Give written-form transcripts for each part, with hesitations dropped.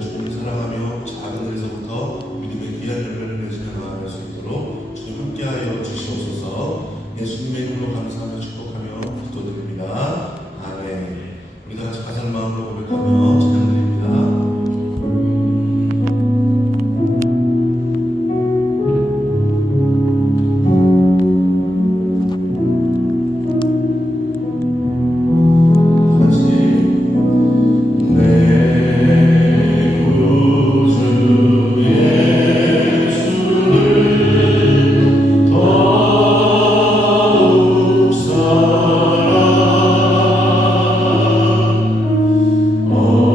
주님을 사랑하며 작은 일에서부터 믿음의 귀한 열매를 맺으며 나아갈 수 있도록 주님 함께하여 주시옵소서. 예수님의 이름으로 감사하며 축복하며 기도드립니다. 아멘. 우리 다 같이 가장 마음으로 고백하며 찬양드립니다. Oh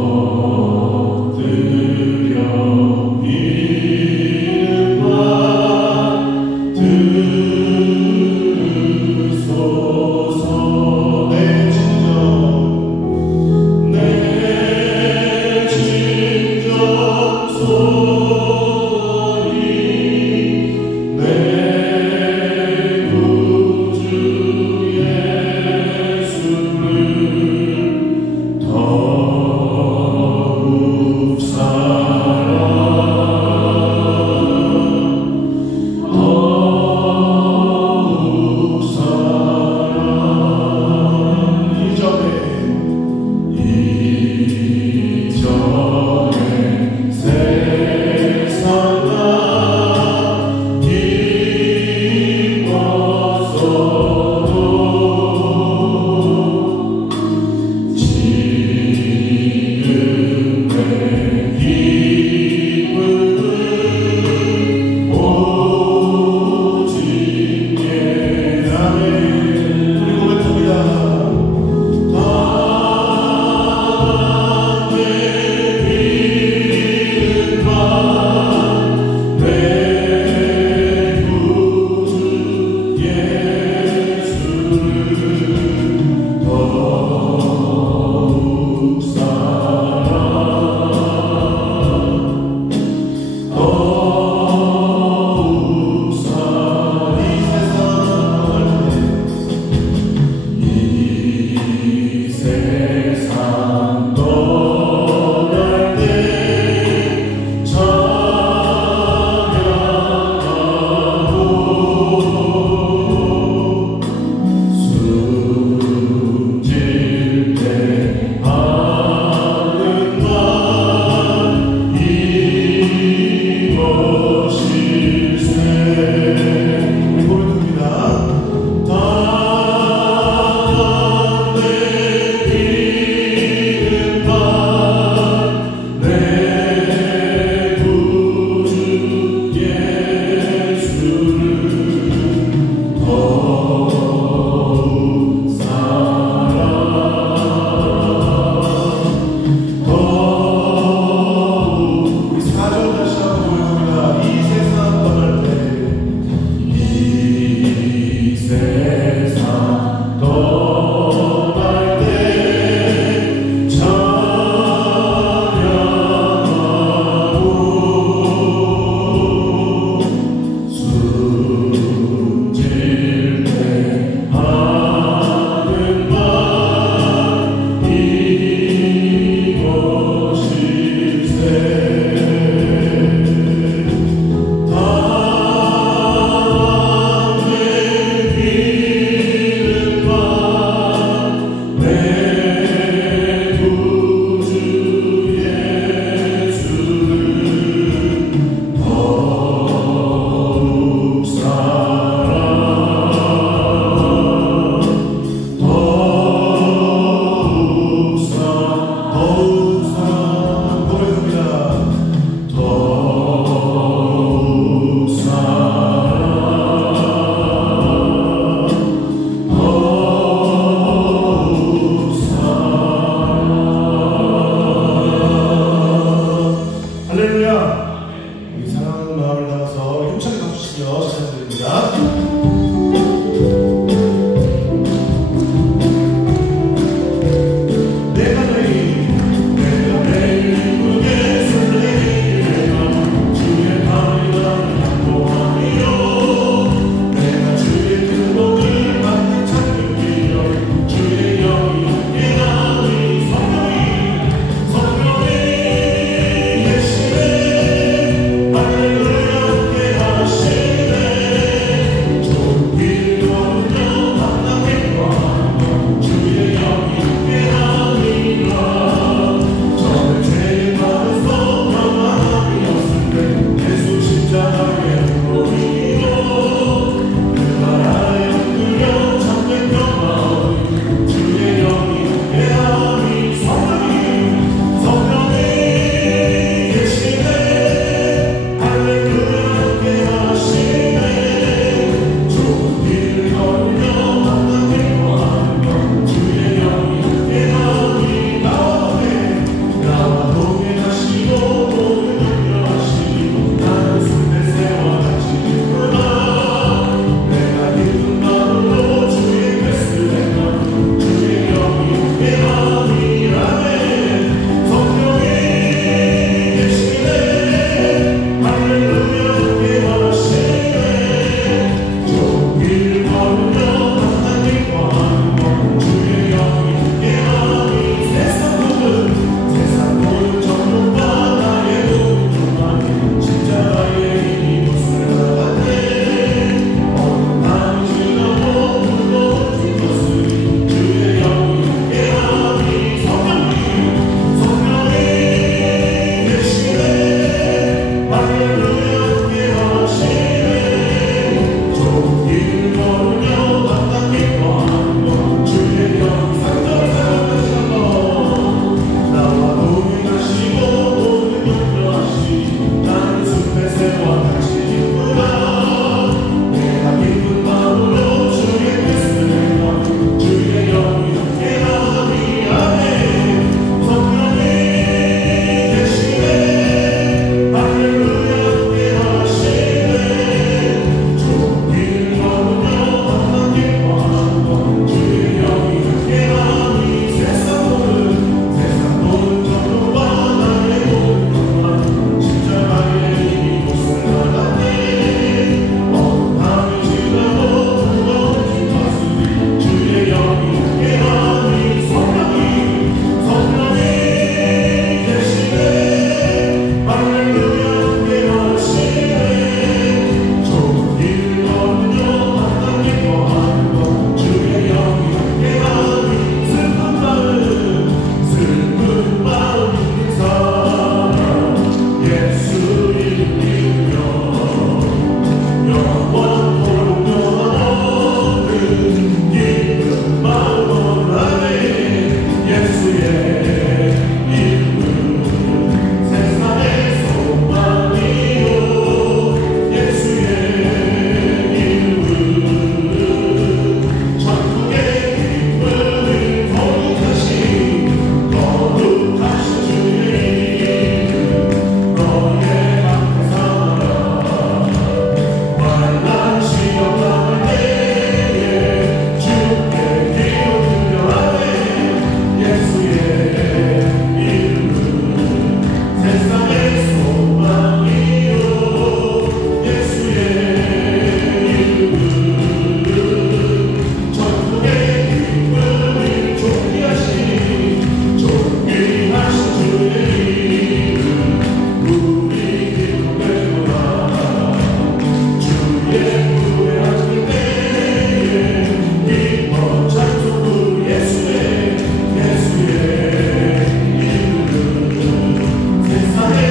세상에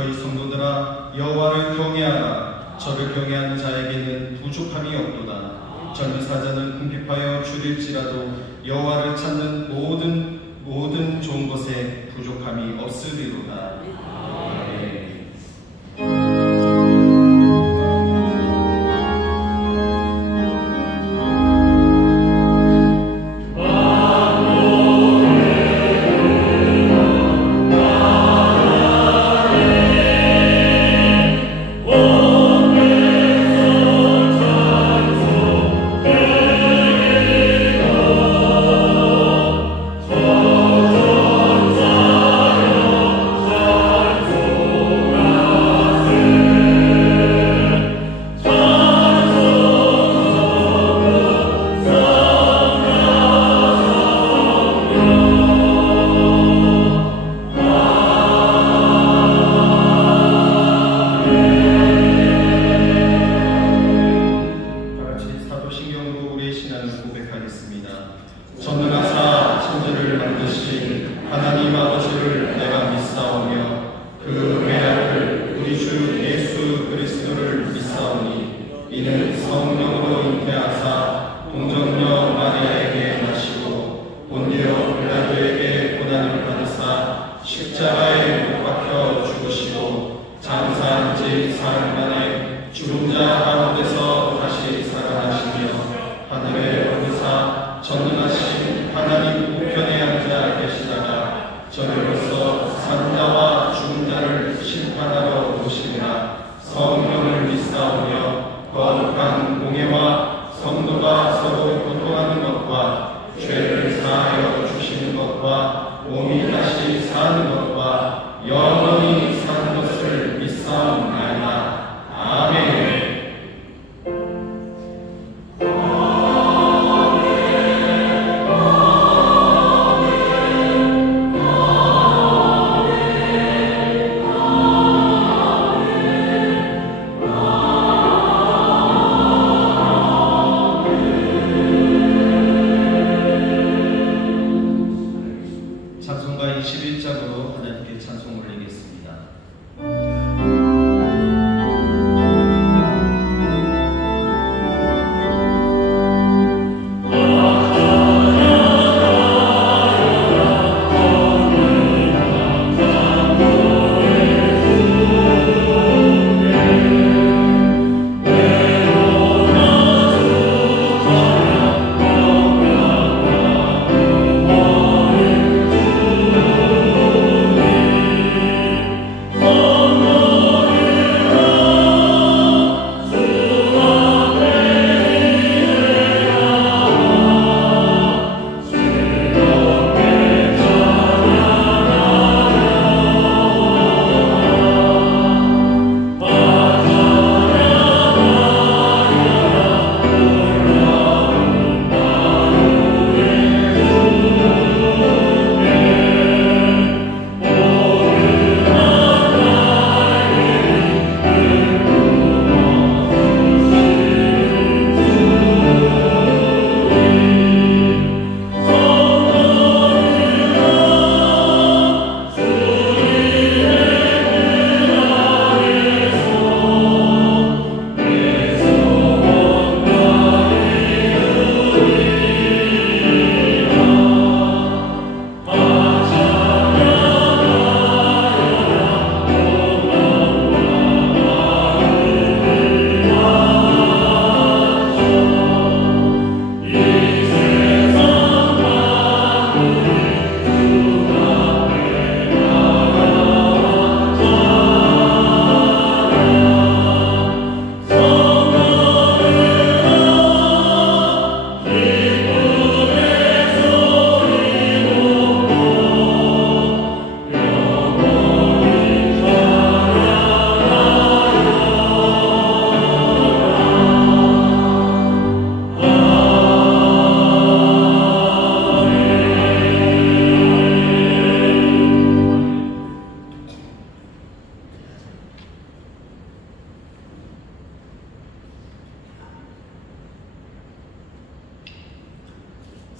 너희 성도들아 여호와를 경외하라. 저를 경외하는 자에게는 부족함이 없도다. 전지사자는 궁핍하여 줄일지라도 여호와를 찾는 모든 좋은 것에 부족함이 없으리로다. 아멘. 전능하사 천지를 만드신 하나님 아버지를 내가 믿사오며 그 외아들 우리 주 예수 그리스도를 믿사오니 이는 성령으로 잉태하사 동정녀 마리아에게 나시고 본디오 빌라도에게 고난을 받으사 십자가에 못 박혀 죽으시고 장사한 지 사흘 만에 죽은 자 가운데서 다시 살아나시며 하늘에 오르사 전능하신 하나님 우편에 앉아 계시다가 저리로서 산 자와 죽은 자를 심판하러 오시리라. 성령을 믿사오며 거룩한 공예와 성도가 서로 고통하는 것과 죄를 사하여 주시는 것과 몸이 다시 사는 것과 영원히 사는 것을 믿사옵나이다. 아멘. 찬송가 21장으로 하나님께 찬송 올리겠습니다.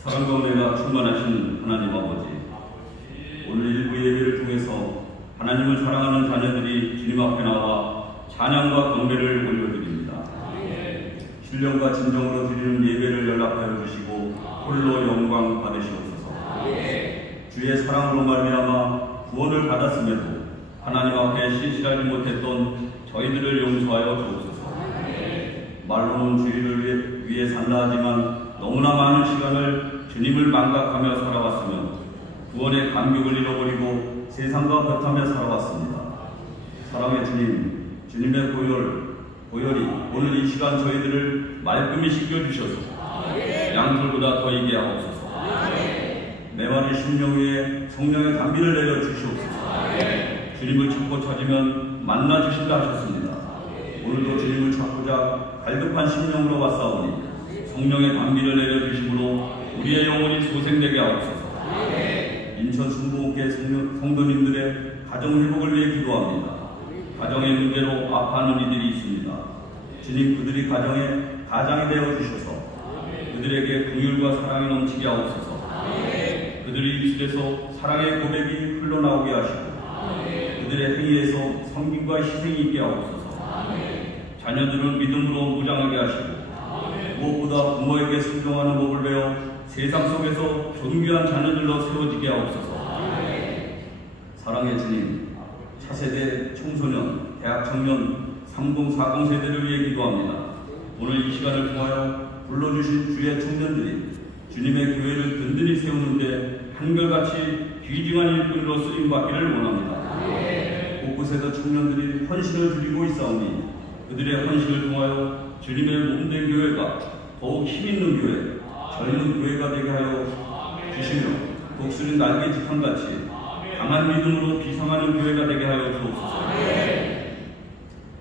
사랑과 은혜가 충만하신 하나님 아버지, 오늘 일부 예배를 통해서 하나님을 사랑하는 자녀들이 주님 앞에 나와 찬양과 경배를 올려드립니다. 신령과 진정으로 드리는 예배를 연락하여 주시고 홀로 영광 받으시옵소서. 주의 사랑으로 말미암아 구원을 받았음에도 하나님 앞에 신실하지 못했던 저희들을 용서하여 주옵소서. 말로는 주의를 위해 산다 하지만 너무나 많은 시간을 주님을 망각하며 살아왔으며 구원의 감격을 잃어버리고 세상과 버타며 살아왔습니다. 사랑의 주님, 주님의 보혈이 오늘 이 시간 저희들을 말끔히 씻겨주셔서 양털보다 더 이게 하옵소서. 메마른 심령 위에 성령의 담비를 내려 주시옵소서. 주님을 찾고 찾으면 만나 주신다 하셨습니다. 오늘도 주님을 찾고자 갈급한 심령으로 왔사오니 성령의 담비를 내려 주심으로 우리의 영혼이 소생되게 하옵소서. 인천 순복음교회 성도님들의 가정 회복을 위해 기도합니다. 가정의 문제로 아파하는 이들이 있습니다. 주님, 그들이 가장이 되어 주셔서 그들에게 긍휼과 사랑이 넘치게 하옵소서. 그들의 입술에서 사랑의 고백이 흘러나오게 하시고 그들의 행위에서 섬김과 희생이 있게 하옵소서. 자녀들은 믿음으로 무장하게 하시고 무엇보다 부모에게 순종하는 법을 배워 세상 속에서 존귀한 자녀들로 세워지게 하옵소서. 사랑의 주님, 차세대 청소년, 대학 청년, 30, 40 세대를 위해 기도합니다. 오늘 이 시간을 통하여 불러주신 주의 청년들이 주님의 교회를 든든히 세우는데 한결같이 귀중한 일꾼으로 쓰임받기를 원합니다. 곳곳에서 청년들이 헌신을 드리고 있사오니 그들의 헌신을 통하여 주님의 몸된 교회가 더욱 힘있는 교회, 젊은 교회가 되게 하여 주시며 독수리 날개짓함같이 강한 믿음으로 비상하는 교회가 되게 하여 주옵소서.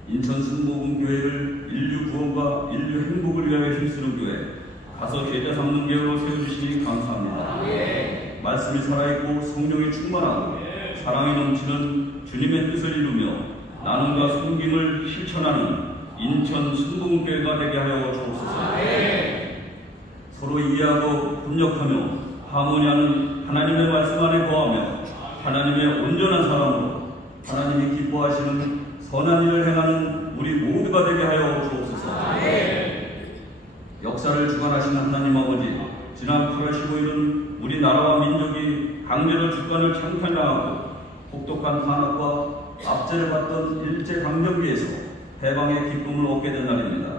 인천 순복음교회를 인류 구원과 인류 행복을 위하여 힘쓰는 교회, 가서 제자 삼는 교회로 세워주시니 감사합니다. 말씀이 살아있고 성령이 충만하고 사랑이 넘치는 주님의 뜻을 이루며 나눔과 섬김을 실천하는 인천 순복음교회가 되게 하여 주옵소서. 서로 이해하고 협력하며 하모니하는 하나님의 말씀 안에 거하며 하나님의 온전한 사랑으로 하나님이 기뻐하시는 선한 일을 행하는 우리 모두가 되게 하여 주옵소서. 역사를 주관하시는 하나님 아버지, 지난 8월 15일은 우리나라와 민족이 강제로 주권을 창탈당하고 혹독한 탄압과 압제를 받던 일제강점기에서 해방의 기쁨을 얻게 된 날입니다.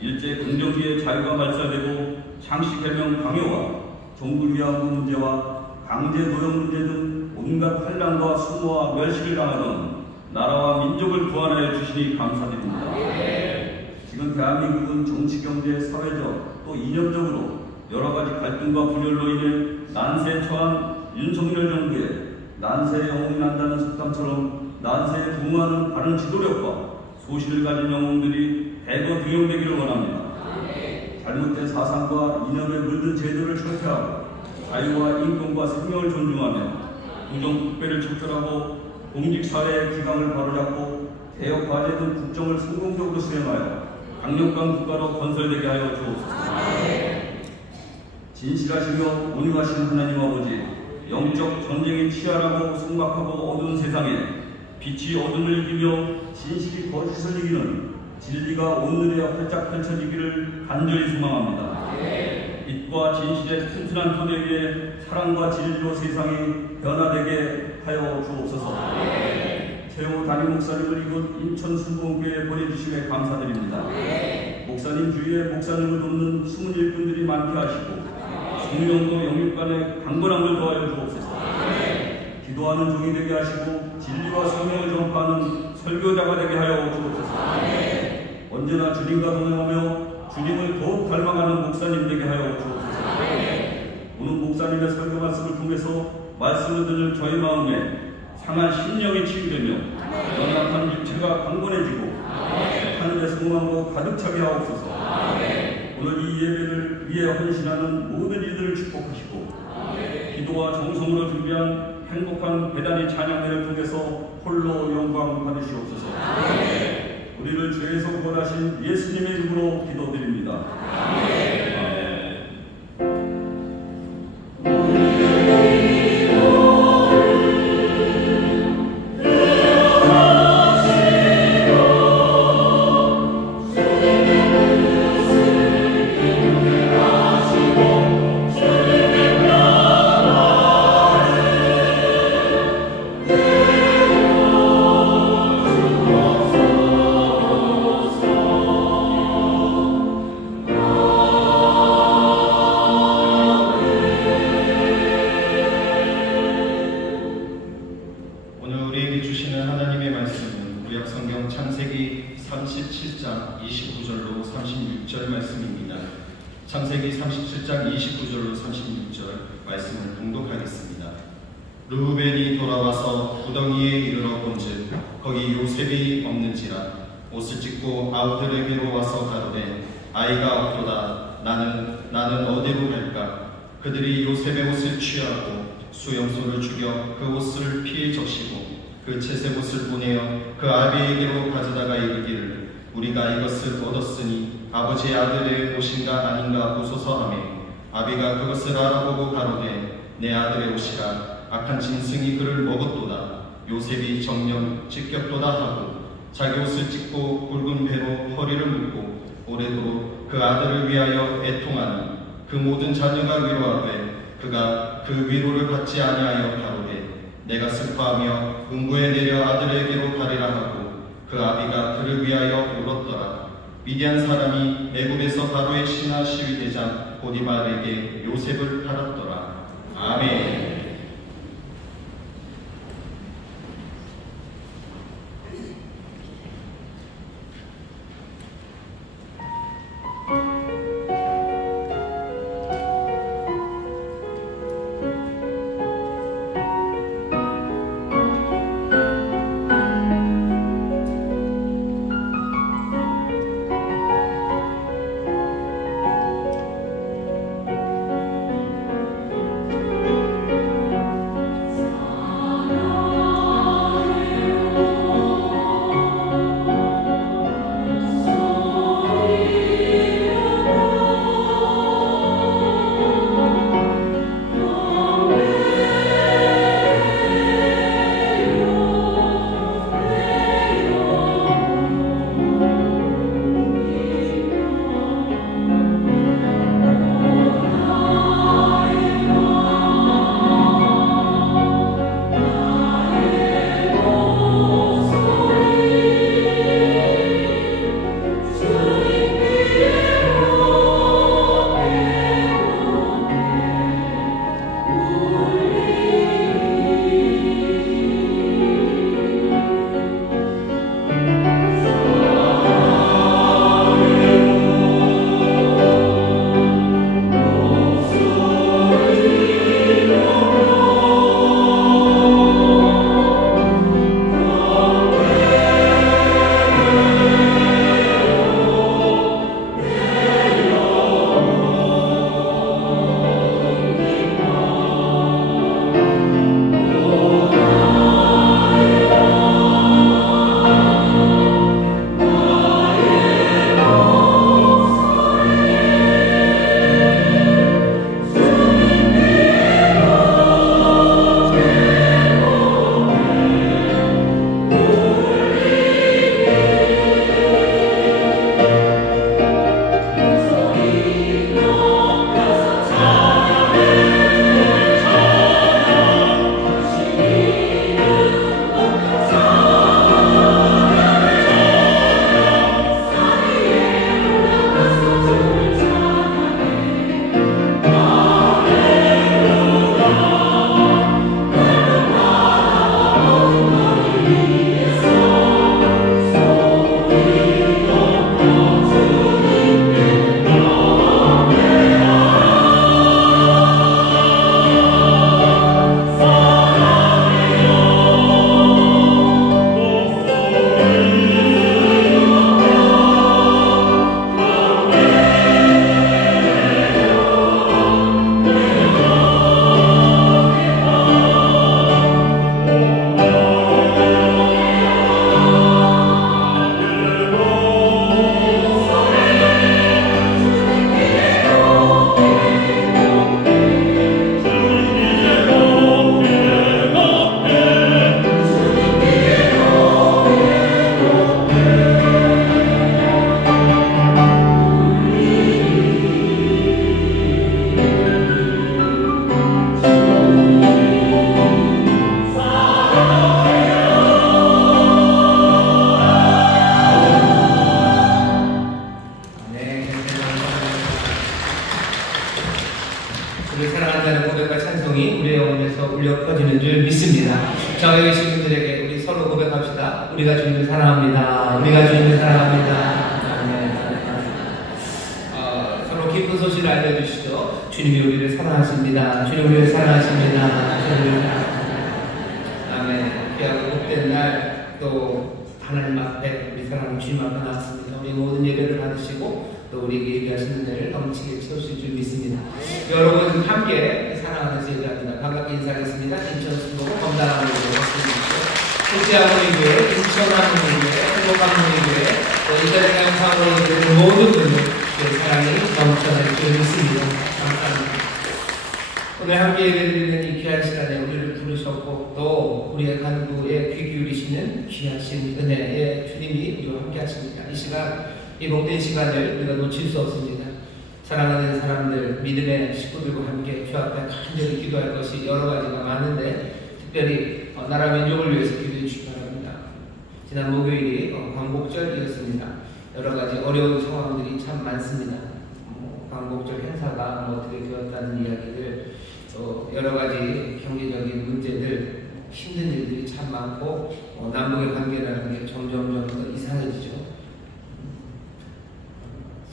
일제강점기의 자유가 발사되고 창씨개명 강요와 종북위안부 문제와 강제노역 문제 등 온갖 환란과 수모와 멸시를 당하던 나라와 민족을 구원하여 주시니 감사드립니다. 지금 대한민국은 정치, 경제, 사회적 또 이념적으로 여러 가지 갈등과 분열로 인해 난세에 처한 윤석열 정부에 난세의 영웅이 난다는 속담처럼 난세에 부응하는 바른 지도력과 소신을 가진 영웅들이 대거 등용되기를 원합니다. 잘못된 사상과 이념에 물든 제도를 철폐하고 자유와 인권과 생명을 존중하며 부정부패를 척결하고 공직사회의 기강을 바로잡고 개혁과제 등 국정을 성공적으로 수행하여 강력한 국가로 건설되게 하여 주옵소서. 진실하시며 온유하신 하나님 아버지, 영적 전쟁이 치열하고 삭막하고 어두운 세상에 빛이 어둠을 이기며 진실이 거짓을 이기는 진리가 오늘에 활짝 펼쳐지기를 간절히 소망합니다. 빛과 진실의 튼튼한 토대 위에 사랑과 진리로 세상이 변화되게 하여 주옵소서. 최호 담임 목사님을 이곳 인천 순복음교회에 보내주심에 감사드립니다. 목사님 주위에 목사님을 돕는 숨은 일꾼들이 많게 하시고 성령도 영육간에 강건함을 더하여 주옵소서. 기도하는 종이 되게 하시고 진리와 성령을 전파하는 설교자가 되게 하여 주옵소서. 언제나 주님과 동행하며 주님을 더욱 닮아가는 목사님 되게 하여 주옵소서. 오늘 목사님의 설교 말씀을 통해서 말씀을 듣는 저희 마음에 상한 심령이 치유되며 연약한 육체가 강건해지고 하늘의 성망으로 가득 차게 하옵소서. 오늘 이 예배를 위해 헌신하는 모든 이들을 축복하시고 기도와 정성으로 준비한 행복한 배단의 찬양회를 통해서 홀로 영광 받으시옵소서. 우리를 죄에서 구원하신 예수님의 이름으로 기도드립니다. 아멘. 말씀은요, 창세기 37장 29절로 36절 말씀입니다. 창세기 37장 29절로 36절 말씀을 봉독하겠습니다. 르우벤이 돌아와서 구덩이에 이르러 본즉 거기 요셉이 없는지라 옷을 찢고 아우들에게로 와서 가로되 아이가 없도다. 나는 어디로 갈까? 그들이 요셉의 옷을 취하고 수염소를 죽여 그 옷을 피에 적시고 그 채색 옷을 보내어 그 아비에게로 가져다가 이르기를 우리가 이것을 얻었으니 아버지의 아들의 옷인가 아닌가 보소서 하매 아비가 그것을 알아보고 가로되 내 아들의 옷이라 악한 짐승이 그를 먹었도다. 요셉이 정녕 찢겼도다 하고 자기 옷을 찢고 굵은 배로 허리를 묶고 오래도록 그 아들을 위하여 애통하니 그 모든 자녀가 위로하되 그가 그 위로를 받지 아니하여 가로되 내가 슬퍼하며 음부에 내려 아들에게로 가리라 하고 그 아비가 그를 위하여 울었더라. 미디안 사람이 애굽에서 바로의 신하 시위대장 보디발에게 요셉을 팔았더라. 아멘. 우리가 주님을 사랑합니다. 서로 기쁜 소식을 알려주시죠. 주님이 우리를 사랑하십니다. 주님 우리를 사랑하십니다. 주님 우리를 사랑하십니다. 아멘. 귀하고 복된 날 또 하나님 앞에 우리 사랑하는 주님 앞에 나왔습니다. 우리 모든 예배를 받으시고 또 우리에게 예배하시는 데를 넘치게 채우실 줄 믿습니다. 여러분 함께 사랑하면서 예배합니다. 반갑게 인사하겠습니다. 인천 순복음 건강하는 예배 말씀드리시죠. 국제하모니교회, 인천하모니교회, 행복하모니교회, 또 이자리가 영상하모니교회 모든 분들 사랑이 넘쳐날 줄 믿습니다. 감사합니다. 오늘 함께 예배드리는 이 귀한 시간에 우리를 부르셨고 또 우리의 간구에 귀 기울이시는 귀하신 은혜의 주님이 우리와 함께 하십니다. 이 시간, 이 복된 시간을 우리가 놓칠 수 없습니다. 사랑하는 사람들, 믿음의 식구들과 함께 주 앞에 간절히 기도할 것이 여러 가지가 많은데 특별히 나라 민족을 위해서 기도해 주시기 바랍니다. 지난 목요일이 광복절이었습니다. 여러 가지 어려운 상황들이 참 많습니다. 광복절 행사가 어떻게 되었다는 이야기들, 또 여러 가지 경제적인 문제들, 힘든 일들이 참 많고 남북의 관계라는 게 점점 더 이상해지죠.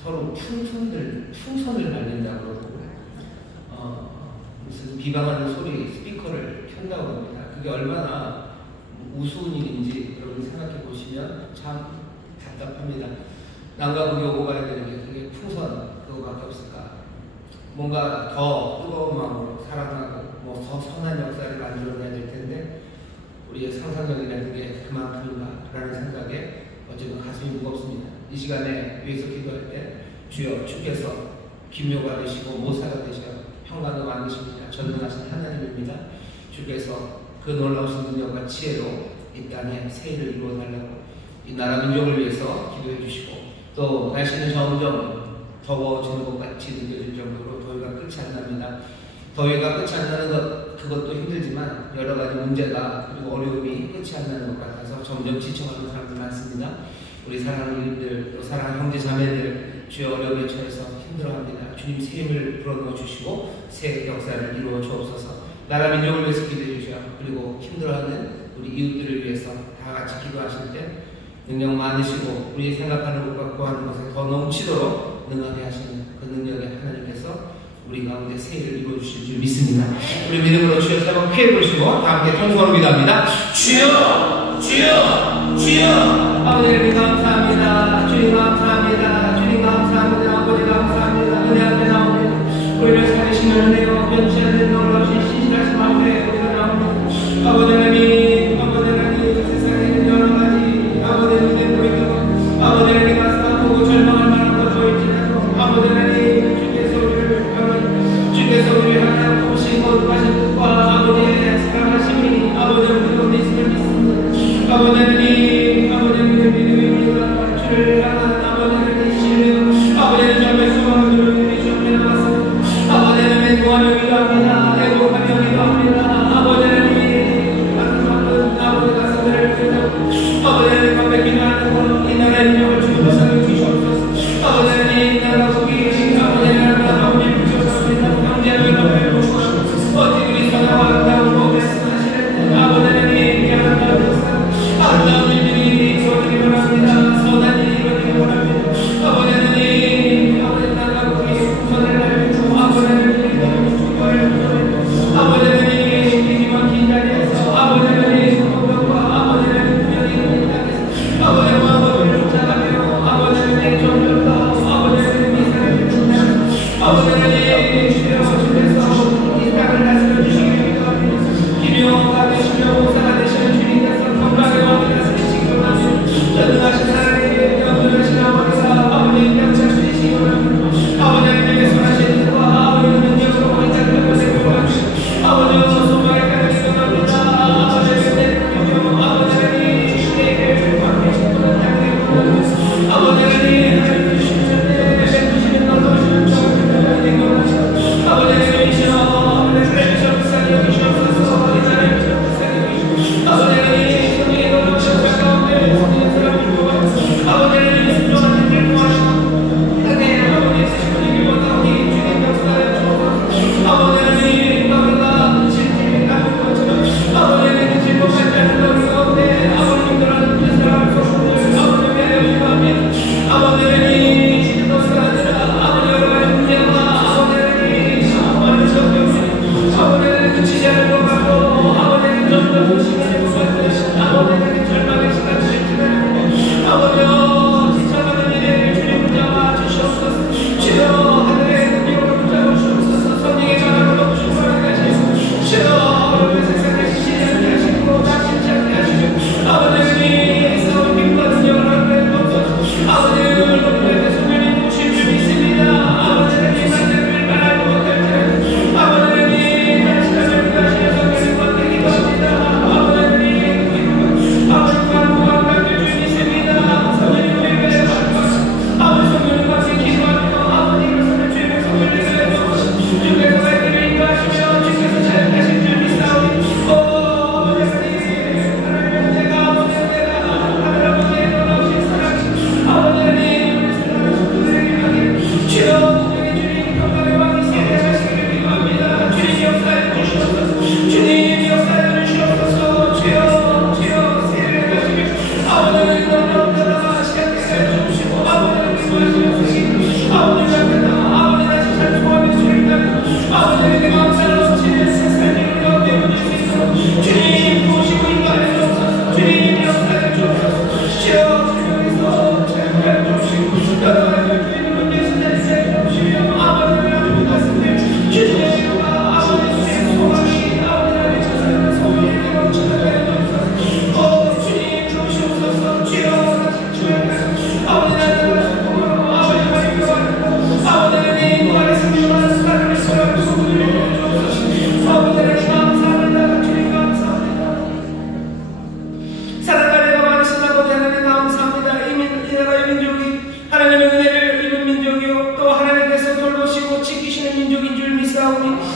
서로 풍선을 날린다고 그러고 무슨 비방하는 소리 스피커를 켠다고 합니다. 그게 얼마나 우스운 일인지 여러분 생각해 보시면 참 답답합니다. 남과 북이 오고 가야 되는 게 그게 풍선 그거밖에 없을까? 뭔가 더 뜨거운 마음으로 사랑하고 더 선한 역사를 만들어내야 될 텐데 우리의 상상력이라는 게 그만큼인가라는 생각에 어쩌면 가슴이 무겁습니다. 이 시간에 위에서 기도할 때 주여 주께서 김요가 되시고 모사가 되시고 평강을 만드십니다. 전능하신 하나님입니다. 주께서 그 놀라우신 능력과 지혜로 이 땅에 세일을 이루어달라고 이 나라 민족을 위해서 기도해 주시고 또 날씨는 점점 더워지는 것 같이 느껴질 정도로 더위가 끝이 안 납니다. 더위가 끝이 안 나는 것 그것도 힘들지만 여러 가지 문제가 그리고 어려움이 끝이 안 나는 것 같아서 점점 지쳐가는 사람들 많습니다. 우리 사랑하는 이웃들 또 사랑하는 형제 자매들 주의 어려움에 처해서 힘들어합니다. 주님 새 힘을 불어넣어 주시고 새 역사를 이루어 주옵소서. 나라 민족을 위해서 기도해 주시오. 그리고 힘들어하는 우리 이웃들을 위해서 다 같이 기도하실 때 능력 많으시고 우리 생각하는 것과 구하는 것에 더 넘치도록 능하게 하시는 그 능력의 하나님께서 우리 가운데 새 일을 이루어 주실 줄 믿습니다. 우리 믿음으로 주여 세 번 피해 보시고 다 함께 통성으로 기도합니다. 주여 주여 주여 아버지 감사합니다. 주님 감사합니다. 주님 감사합니다. 아버지 감사합니다. 은혜 앞에 나옵니다. 우리를 살리시는 은혜와 변치 않는 놀라우신 신실하신 마음에 우리가 나옵니다. 아버지 하나님 아버지 하나님 세상에 있는 여러 가지 아버지 눈에 보이고 아버지 하나님 가슴 아프고 절망할 만한 것 보일지라도 아버지 하나님 주께서 우리를 하나님 보시고 가신 뜻과 아버지의 사랑하심이 아버지 우리 있음을 믿습니다. 아버지 하나님 아버지 하나님 믿음입니다. 주를 향한 아버지 하나님 신뢰 아버지 하나님 정말 소망을 우리 주님께 나왔습니다. 아버지 하나님 구하며 기도합니다. 행복하며 기도합니다. 아버지 하나님 가슴 아픈 아버지 가슴을 기도하고 아버지 하나님 감백 기도하는 것 이 나라의 민족을 주님 보상해 주시옵소서. 아버지 하나님 나라 속이 아버지 하나님 나라 주셨습니다. 형제를 넘어주시옵소서. 어찌 우리 선하고 아름다운 복을 말씀하시는 아버지 하나님 미안합니다.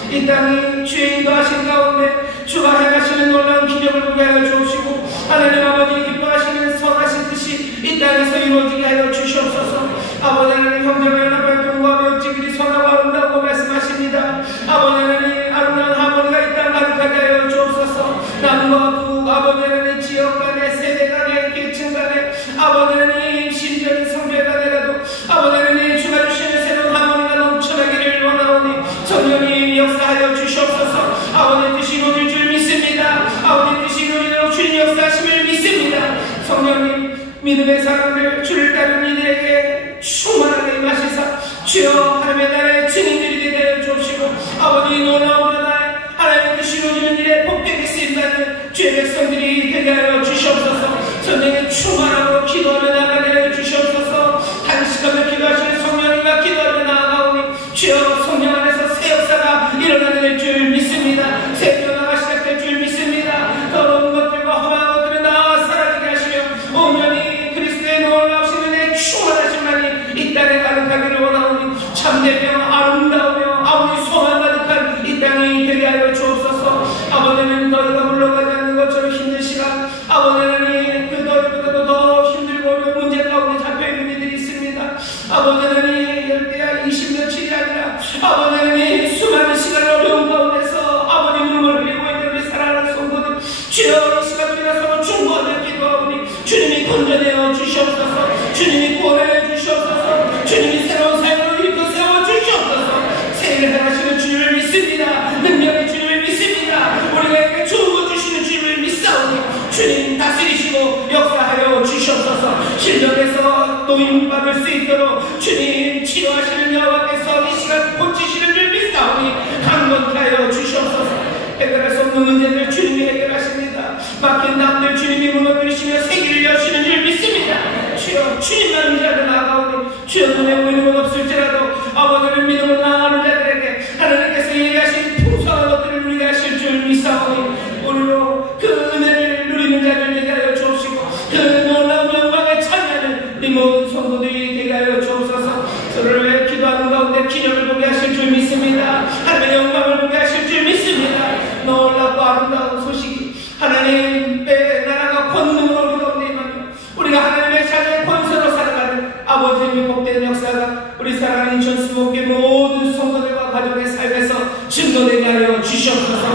이 땅이 죄인도 하신 가운데 주가 행하시는 놀라운 기적을 보게 하여 주옵시고 하나님 아버지 기뻐하시는 선하신 뜻이 이 땅에서 이루어지게 하여 주시옵소서. 아버지 하나님 형제와 연합하여 동거하며 어찌 그리 선하고 아름다우고 말씀하십니다. 아버지 하나님 아름다운 하모니가 이 땅 가득하게 하여 주옵소서. 남과 북 아버지 하나님 지역 간에 세대 간에 계층 간에 아버지 하나님 심지어 성별 간에라도 아버지 하나님 주가 주시는 새로운 하모니가 넘쳐나기를 원하오니 성령님 역사하여 주시옵소서. 아버지 뜻이 이루어질 줄 믿습니다. 아버지 뜻이 이루어지도록 주님 역사하심을 믿습니다. 성령님 믿음의 사람들 주를 따르는 이들에게 충만하게 임하시사 주여 하나님의 나라의 증인들이 되게 하여 주옵시고 아버지 놀라운 나라에 하나님의 뜻이 이루어지는 일에 복되게 쓰임받는 주의 백성들이 되게 하여 주시옵소서. 성령의 충만함으로 기도하며 나아가게 하여 주시옵소서. 단식하며 기도하시는 성령님과 기도하며 나아가오니 주여 성령 안에서 새 역사가 일어나게 될 줄 믿습니다. 새 변화가 시작될 줄 믿습니다. 더러운 것들과 험한 것들은 다 사라지게 하시며 온전히 그리스도의 놀라우신 은혜에 충만하심만이 이 땅에 가득하기를 원하오니 참되며 아름다우며 아버지 소망 가득한 이 땅이 되게 하여 주옵소서. 아버지는 너희가 물러가지 않는 것처럼 힘든 시간 아버지는 그 너희보다도 더 힘들고 어려운 문제 가운데 잡혀있는 이들이 있습니다. 아버지는 열대야 20며칠이 아니라 아버지는 수많은 시간을 어려운 가운데서 아버지 눈물을 흘리고 있는 우리 사랑하는 성도들 주여 이 시간 우리가 서로 중보하며 기도하오니 주님이 건져내어 주시옵소서. 주님이 구원하여 주시옵소서. 주님이 새로운 삶을 일으켜 세워 주시옵소서. 새해를 행하시는 주님을 믿습니다. 능력의 주님을 믿습니다. 우리에게 좋은 것 주시는 주님을 믿사오니 주님 다스리시고 역사하여 주시옵소서. 실력에서 노임받을 수 있도록 주님 치료하시는 여호와께서 이 시간 고치시는 줄 믿사오니 강건케 하여 주시옵소서. 해결할 수 없는 문제들 주님이 해결하십니다. 막힌 남들 주님이 무너뜨리시며 세기를 여시는 줄 믿습니다. 주여 주님만 의지하며 나아가오니 주여 눈에 보이는 것 없을지라도 아버지를 믿음으로 나아가는 자들에게 하나님께서 예리하신 풍성한 것들을 누리게 하실 줄 믿사오니 오늘로 그 은혜를 누리는 자들 되게 하여 주옵시고 그 놀라운 영광에 참여하는 우리 모든 성도들이 되게 하여 주옵소서. 서로를 위해 기도하는 가운데 기적을 보게 하실 줄 믿습니다. 하나님의 영광을 보게 하실 줄 믿습니다. 놀랍고 아름다운 소식이 하나님의 나라가 권능으로 우리 가운데 임하며 우리가 하나님의 자녀의 권세로 살아가는 아버지의 복된 역사가 우리 사랑하는 전수목의 모든 성도들과 가족의 삶에서 증거되게 하여 주시옵소서.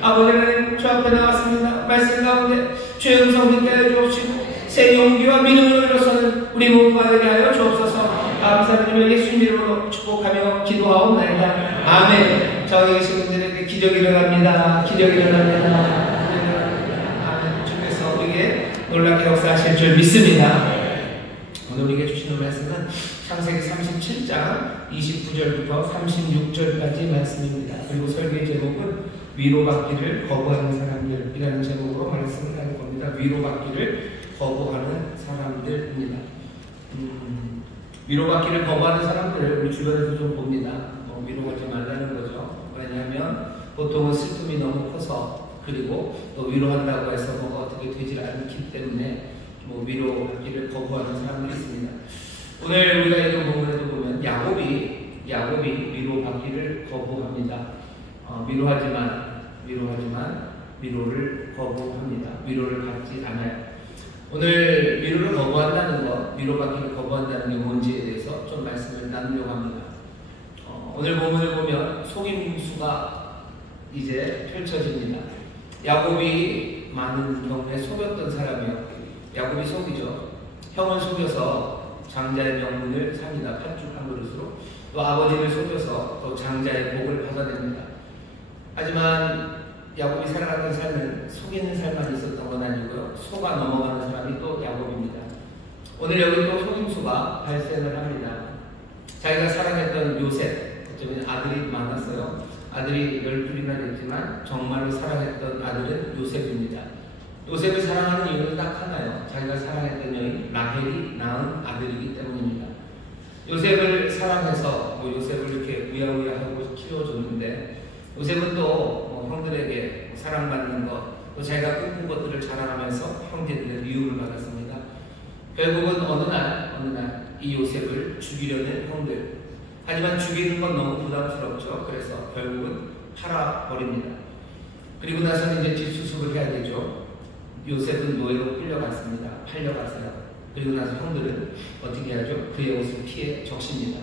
아버지 하나님 주 앞에 나왔습니다. 말씀 가운데 주의 음성 듣게 하여 주옵시고 새 용기와 믿음으로 일어서는 우리 모두가 되게 하여 주옵소서. 감사드리며 예수님 이름으로 축복하며 기도하옵나이다. 아멘. 저기 계신 분들에게 기적이 일어납니다. 기적이 일어납니다. 아멘. 주께서 우리에게 놀랍게 역사하실 줄 믿습니다. 오늘 우리에게 주시는 말씀은 창세기 37장 29절부터 36절까지 말씀입니다. 그리고 설교의 제목은 위로받기를 거부하는 사람들이라는 제목으로 말씀을 할 겁니다. 위로받기를 거부하는 사람들입니다. 위로받기를 거부하는 사람들을 우리 주변에서 좀 봅니다. 위로하지 말라는 거죠. 왜냐하면 보통은 슬픔이 너무 커서 그리고 또 위로한다고 해서 뭐가 어떻게 되질 않기 때문에 위로받기를 거부하는 사람들이 있습니다. 오늘 우리가 이런 부분에도 보면 야곱이 위로받기를 거부합니다. 위로하지만 위로를 거부합니다. 위로를 받지 않아요. 오늘 위로를 거부한다는 것, 위로받기를 거부한다는 게 뭔지에 대해서 좀 말씀을 나누려고 합니다. 오늘 본문을 보면 속임수가 이제 펼쳐집니다. 야곱이 많은 경우에 속였던 사람이었고 야곱이 속이죠. 형을 속여서 장자의 명분을 삽니다. 팥죽 한 그릇으로. 또 아버지를 속여서 또 장자의 복을 받아냅니다. 하지만 야곱이 살아갔던 삶은 속이는 삶만 있었던 건 아니고요. 속아 넘어가는 사람이 또 야곱입니다. 오늘 여기 또 속임수가 발생을 합니다. 자기가 사랑했던 요셉, 어쩌면 아들이 많았어요. 아들이 12이나 됐지만 정말로 사랑했던 아들은 요셉입니다. 요셉을 사랑하는 이유는 딱 하나요. 자기가 사랑했던 여인 라헬이 낳은 아들이기 때문입니다. 요셉을 사랑해서 요셉을 이렇게 우야우야하고 키워줬는데 요셉은 또 형들에게 사랑받는 것, 또 자기가 꿈꾼 것들을 자랑하면서 형제들의 미움을 받았습니다. 결국은 어느 날 이 요셉을 죽이려는 형들. 하지만 죽이는 건 너무 부담스럽죠. 그래서 결국은 팔아버립니다. 그리고 나서는 이제 뒷수습을 해야 되죠. 요셉은 노예로 끌려갔습니다. 팔려갔어요. 그리고 나서 형들은 어떻게 하죠? 그의 옷을 피해 적십니다.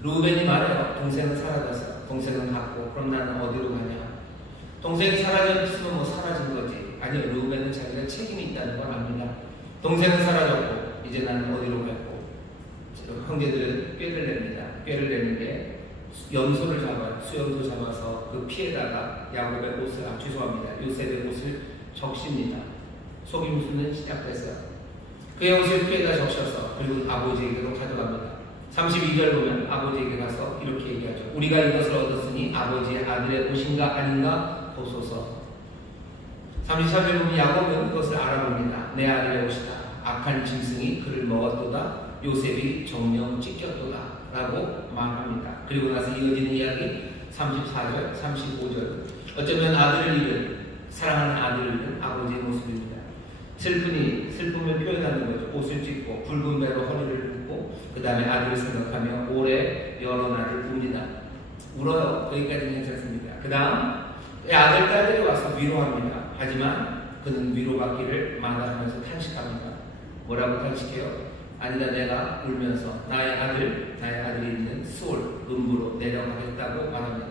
루벤이 말해요. 동생은 사라졌어요. 동생은 갔고 그럼 나는 어디로 가냐? 동생이 사라졌으면 뭐 사라진 거지. 아니요. 루벤은 자기가 책임이 있다는 걸 압니다. 동생은 사라졌고 이제 나는 어디로 갈고. 형제들은 꾀를 냅니다. 꾀를 내는데 염소를 잡아요. 수염소 잡아서 그 피에다가 야곱의 옷을, 죄송합니다. 요셉의 옷을 적십니다. 속임수는 시작됐어요. 그의 옷을 피에다 적셔서 그리고 아버지에게로 가져갑니다. 32절 보면 아버지에게 가서 이렇게 얘기하죠. 우리가 이것을 얻었으니 아버지의 아들의 옷인가 아닌가 보소서. 33절 보면 야곱은 그것을 알아봅니다. 내 아들의 옷이다. 악한 짐승이 그를 먹었도다. 요셉이 정령 찢겼도다 라고 말합니다. 그리고 나서 이어지는 이야기 34절, 35절. 어쩌면 아들을 잃은, 사랑하는 아들을 잃은 아버지의 모습입니다. 슬픔을 표현하는 거죠. 옷을 찢고 붉은 배로 허리를 묶고 그 다음에 아들을 생각하며 올해 여러 날을 웁니다. 울어요. 거기까지는 괜찮습니다. 그 다음 아들, 딸들이 와서 위로합니다. 하지만 그는 위로받기를 마다하면서 탄식합니다. 뭐라고 탄식해요? 아니다, 내가 울면서 나의 아들이 있는 수올, 음부로 내려가겠다고 말합니다.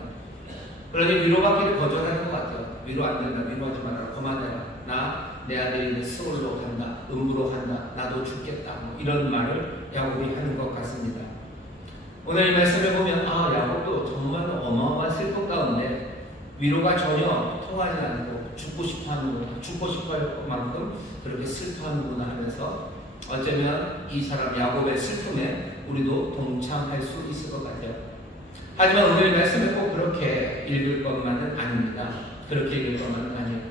그러니 위로받기를 거절하는 것 같아요. 위로 안 된다, 위로하지 마라, 그만해라. 내 아들이 있는 수올로 간다, 음부로 간다, 나도 죽겠다. 이런 말을 야곱이 하는 것 같습니다. 오늘 이 말씀을 보면 야곱도 정말 어마어마한 슬픔 가운데 위로가 전혀 통하지 않고 죽고 싶어 하는구나, 죽고 싶어 할 만큼 그렇게 슬퍼하는구나 하면서 어쩌면 이 사람 야곱의 슬픔에 우리도 동참할 수 있을 것 같아요. 하지만 오늘 말씀을 꼭 그렇게 읽을 것만은 아닙니다. 그렇게 읽을 것만은 아니에요.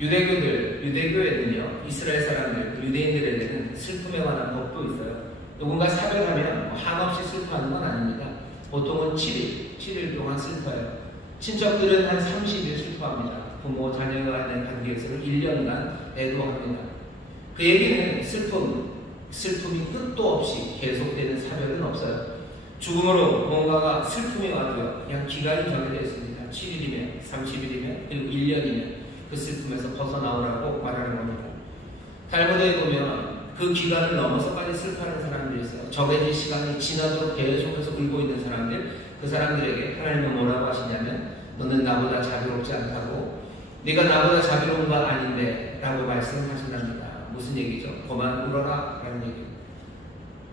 유대교에는요, 이스라엘 사람들, 유대인들에게는 슬픔에 관한 법도 있어요. 누군가 사별하면 한없이 슬퍼하는 건 아닙니다. 보통은 7일 동안 슬퍼요. 친척들은 한 30일 슬퍼합니다. 부모, 자녀 간의 관계에서는 1년간 애도합니다. 그 얘기는 슬픔이 끝도 없이 계속되는 사별은 없어요. 죽음으로 뭔가가 슬픔이 와도요, 그냥 기간이 정해져 있습니다. 7일이면, 30일이면, 그리고 1년이면 그 슬픔에서 벗어나오라고 말하는 겁니다. 달모드에 보면 그 기간을 넘어서까지 슬퍼하는 사람들이 있어요. 정해진 시간이 지나도록 계속해서 울고 있는 사람들, 그 사람들에게 하나님은 뭐라고 하시냐면 너는 나보다 자비롭지 않다고, 네가 나보다 자비로운 건 아닌데 라고 말씀하신답니다. 무슨 얘기죠? 그만 울어라 라는 얘기죠.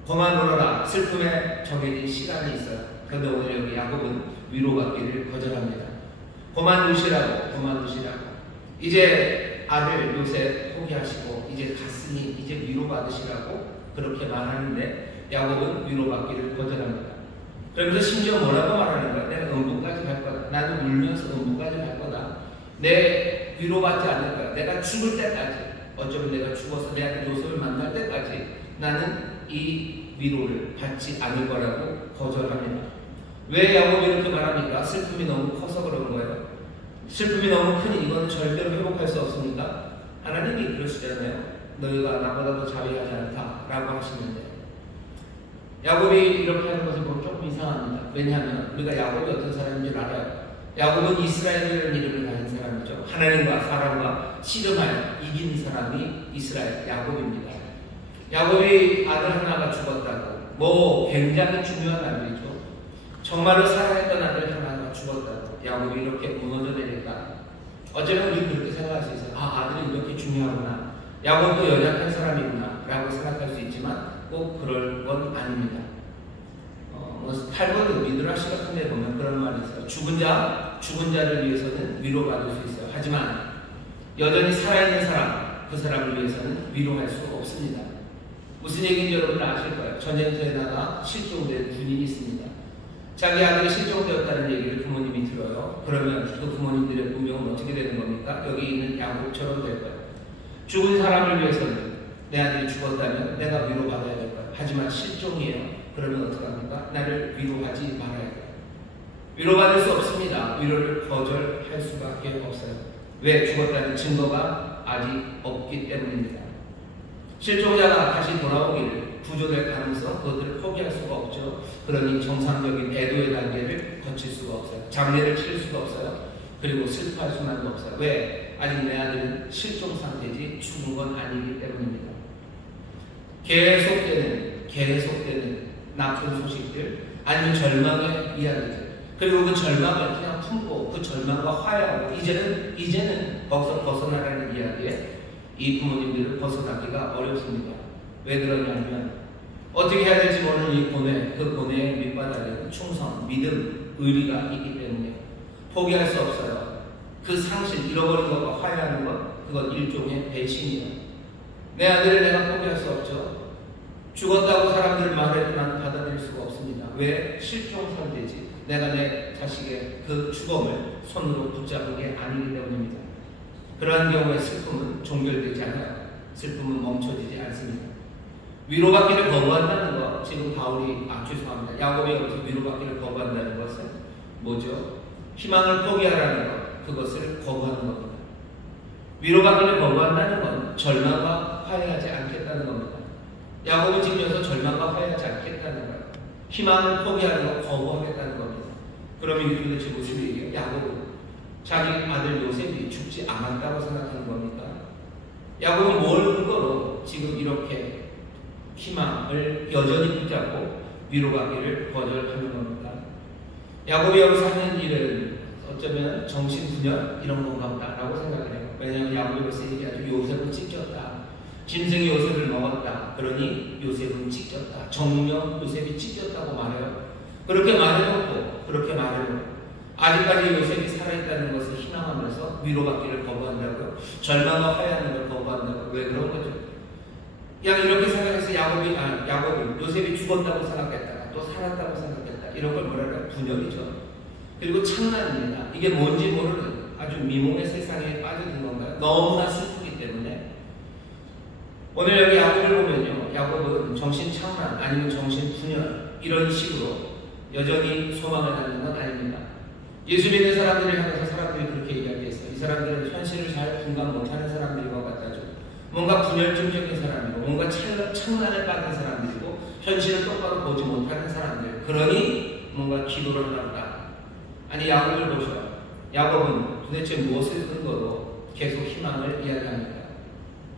그만 울어라. 슬픔에 정해진 시간이 있어요. 그런데 오늘 여기 야곱은 위로받기를 거절합니다. 그만 우시라고. 이제 아들 요셉 포기하시고 이제 갔으니 이제 위로받으시라고 그렇게 말하는데 야곱은 위로받기를 거절합니다. 그러면서 심지어 뭐라고 말하는 거야? 내가 음부까지 갈 거다. 나는 울면서 음부까지 갈 거다. 내 위로받지 않을 거야. 내가 죽을 때까지, 어쩌면 내가 죽어서 내 아들 요셉을 만날 때까지 나는 이 위로를 받지 않을 거라고 거절합니다. 왜 야곱이 이렇게 말합니까? 슬픔이 너무 커서 그런 거예요. 슬픔이 너무 크니 이거는 절대로 회복할 수 없으니까 하나님이 그러시잖아요. 너희가 나보다 더 자비하지 않다 라고 하시는데, 야곱이 이렇게 하는 것을 보면 조금 이상합니다. 왜냐하면 우리가 야곱이 어떤 사람인 줄 알아요. 야곱은 이스라엘이라는 이름을 가진 사람이죠. 하나님과 사람과 씨름하여 이긴 사람이 이스라엘 야곱입니다. 야곱이 아들 하나가 죽었다고, 굉장히 중요한 아들이죠. 정말로 사랑했던 아들 하나가 죽었다고 야곱이 이렇게 무너져 내릴까? 어쩌면 우리 그렇게 생각할 수 있어요. 아들이 이렇게 중요하구나. 야곱도 연약한 사람이구나 라고 생각할 수 있지만 꼭 그럴 건 아닙니다. 8번 미드라시 같은 데 보면 그런 말이 있어요. 죽은 자를 위해서는 위로받을 수 있어요. 하지만 여전히 살아있는 사람, 그 사람을 위해서는 위로할 수 없습니다. 무슨 얘기인지 여러분 아실 거예요. 전쟁터에 나가 실종된 군인이 있습니다. 자기 아들이 실종되었다는 얘기를 부모님이 들어요. 그러면 그 부모님들의 운명은 어떻게 되는 겁니까? 여기 있는 야곱처럼 될 거예요. 죽은 사람을 위해서는 내 아들이 죽었다면 내가 위로받아야 될 거예요. 하지만 실종이에요. 그러면 어떡합니까? 나를 위로하지 말아야 돼요. 위로받을 수 없습니다. 위로를 거절할 수밖에 없어요. 왜? 죽었다는 증거가 아직 없기 때문입니다. 실종자가 다시 돌아오기를 구조될 가능성, 그것들을 포기할 수가 없죠. 그러니 정상적인 애도의 단계를 거칠 수가 없어요. 장례를 치를 수가 없어요. 그리고 슬퍼할 수만도 없어요. 왜? 아직 내 아들은 실종 상태지 죽은 건 아니기 때문입니다. 계속되는 나쁜 소식들, 아니면 절망의 이야기들, 그리고 그 절망을 그냥 품고 그 절망과 화해하고 이제는 거기서 벗어나라는 이야기에 이 부모님들을 벗어나기가 어렵습니다. 왜 그러냐면 어떻게 해야 될지 모르는 이 고뇌, 그 고뇌의 밑바닥에는 충성, 믿음, 의리가 있기 때문에 포기할 수 없어요. 그 상실, 잃어버린 것과 화해하는 것, 그건 일종의 배신이에요. 내 아들을 내가 포기할 수 없죠. 죽었다고 사람들 말해도 나는 받아들일 수가 없습니다. 왜? 실종 상태지. 내가 내 자식의 그 죽음을 손으로 붙잡은 게 아니기 때문입니다. 그러한 경우에 슬픔은 종결되지 않아요. 슬픔은 멈춰지지 않습니다. 위로받기를 거부한다는 것, 지금 바울이 죄송합니다. 야곱이 여기서 위로받기를 거부한다는 것은 뭐죠? 희망을 포기하라는 것, 그것을 거부하는 겁니다. 위로받기를 거부한다는 건 절망과 화해하지 않겠다는 겁니다. 야곱은 지금 여기서 절망과 화해하지 않겠다는 거예요. 희망을 포기하는 것, 거부하겠다는 겁니다. 그럼 이게 도대체 무슨 얘기예요? 야곱은 자기 아들 요셉이 죽지 않았다고 생각하는 겁니까? 야곱은 뭘 근거로 지금 이렇게 희망을 여전히 붙잡고 위로받기를 거절하는 겁니까? 야곱이 여기서 하는 일은 어쩌면 정신분열 이런 건가 보다라고 생각을 해요. 왜냐하면 야곱이 여기서 얘기하죠. 요셉은 찢겼다. 짐승이 요셉을 먹었다. 그러니 요셉은 찢겼다. 정령 요셉이 찢겼다고 말해요. 그렇게 말해놓고 아직까지 요셉이 살아있다는 것을 희망하면서 위로받기를 거부한다고요. 절망과 화해하는 걸 거부한다고요. 왜 그런 거죠? 그냥 이렇게 생각해서 야곱이 요셉이 죽었다고 생각했다가 또 살았다고 생각했다. 이런 걸 뭐라 그래요? 분열이죠. 그리고 창난입니다. 이게 뭔지 모르는 아주 미몽의 세상에 빠져든 건가요? 너무나 슬프기 때문에. 오늘 여기 야곱을 보면요. 야곱은 정신창난 아니면 정신분열 이런 식으로 여전히 소망을 갖는 건 아닙니다. 예수 믿는 사람들을 향해서 사람들이 그렇게 이야기했어요. 이 사람들은 현실을 잘 분간 못하는 사람들인 것 같다죠. 뭔가 분열증적인 사람이고 뭔가 창난에 빠진 사람들이고 현실을 똑바로 보지 못하는 사람들. 그러니 뭔가 기도를 하나 보다. 아니 야곱을 보셔요. 야곱은 도대체 무엇을 근거로 계속 희망을 이야기합니까?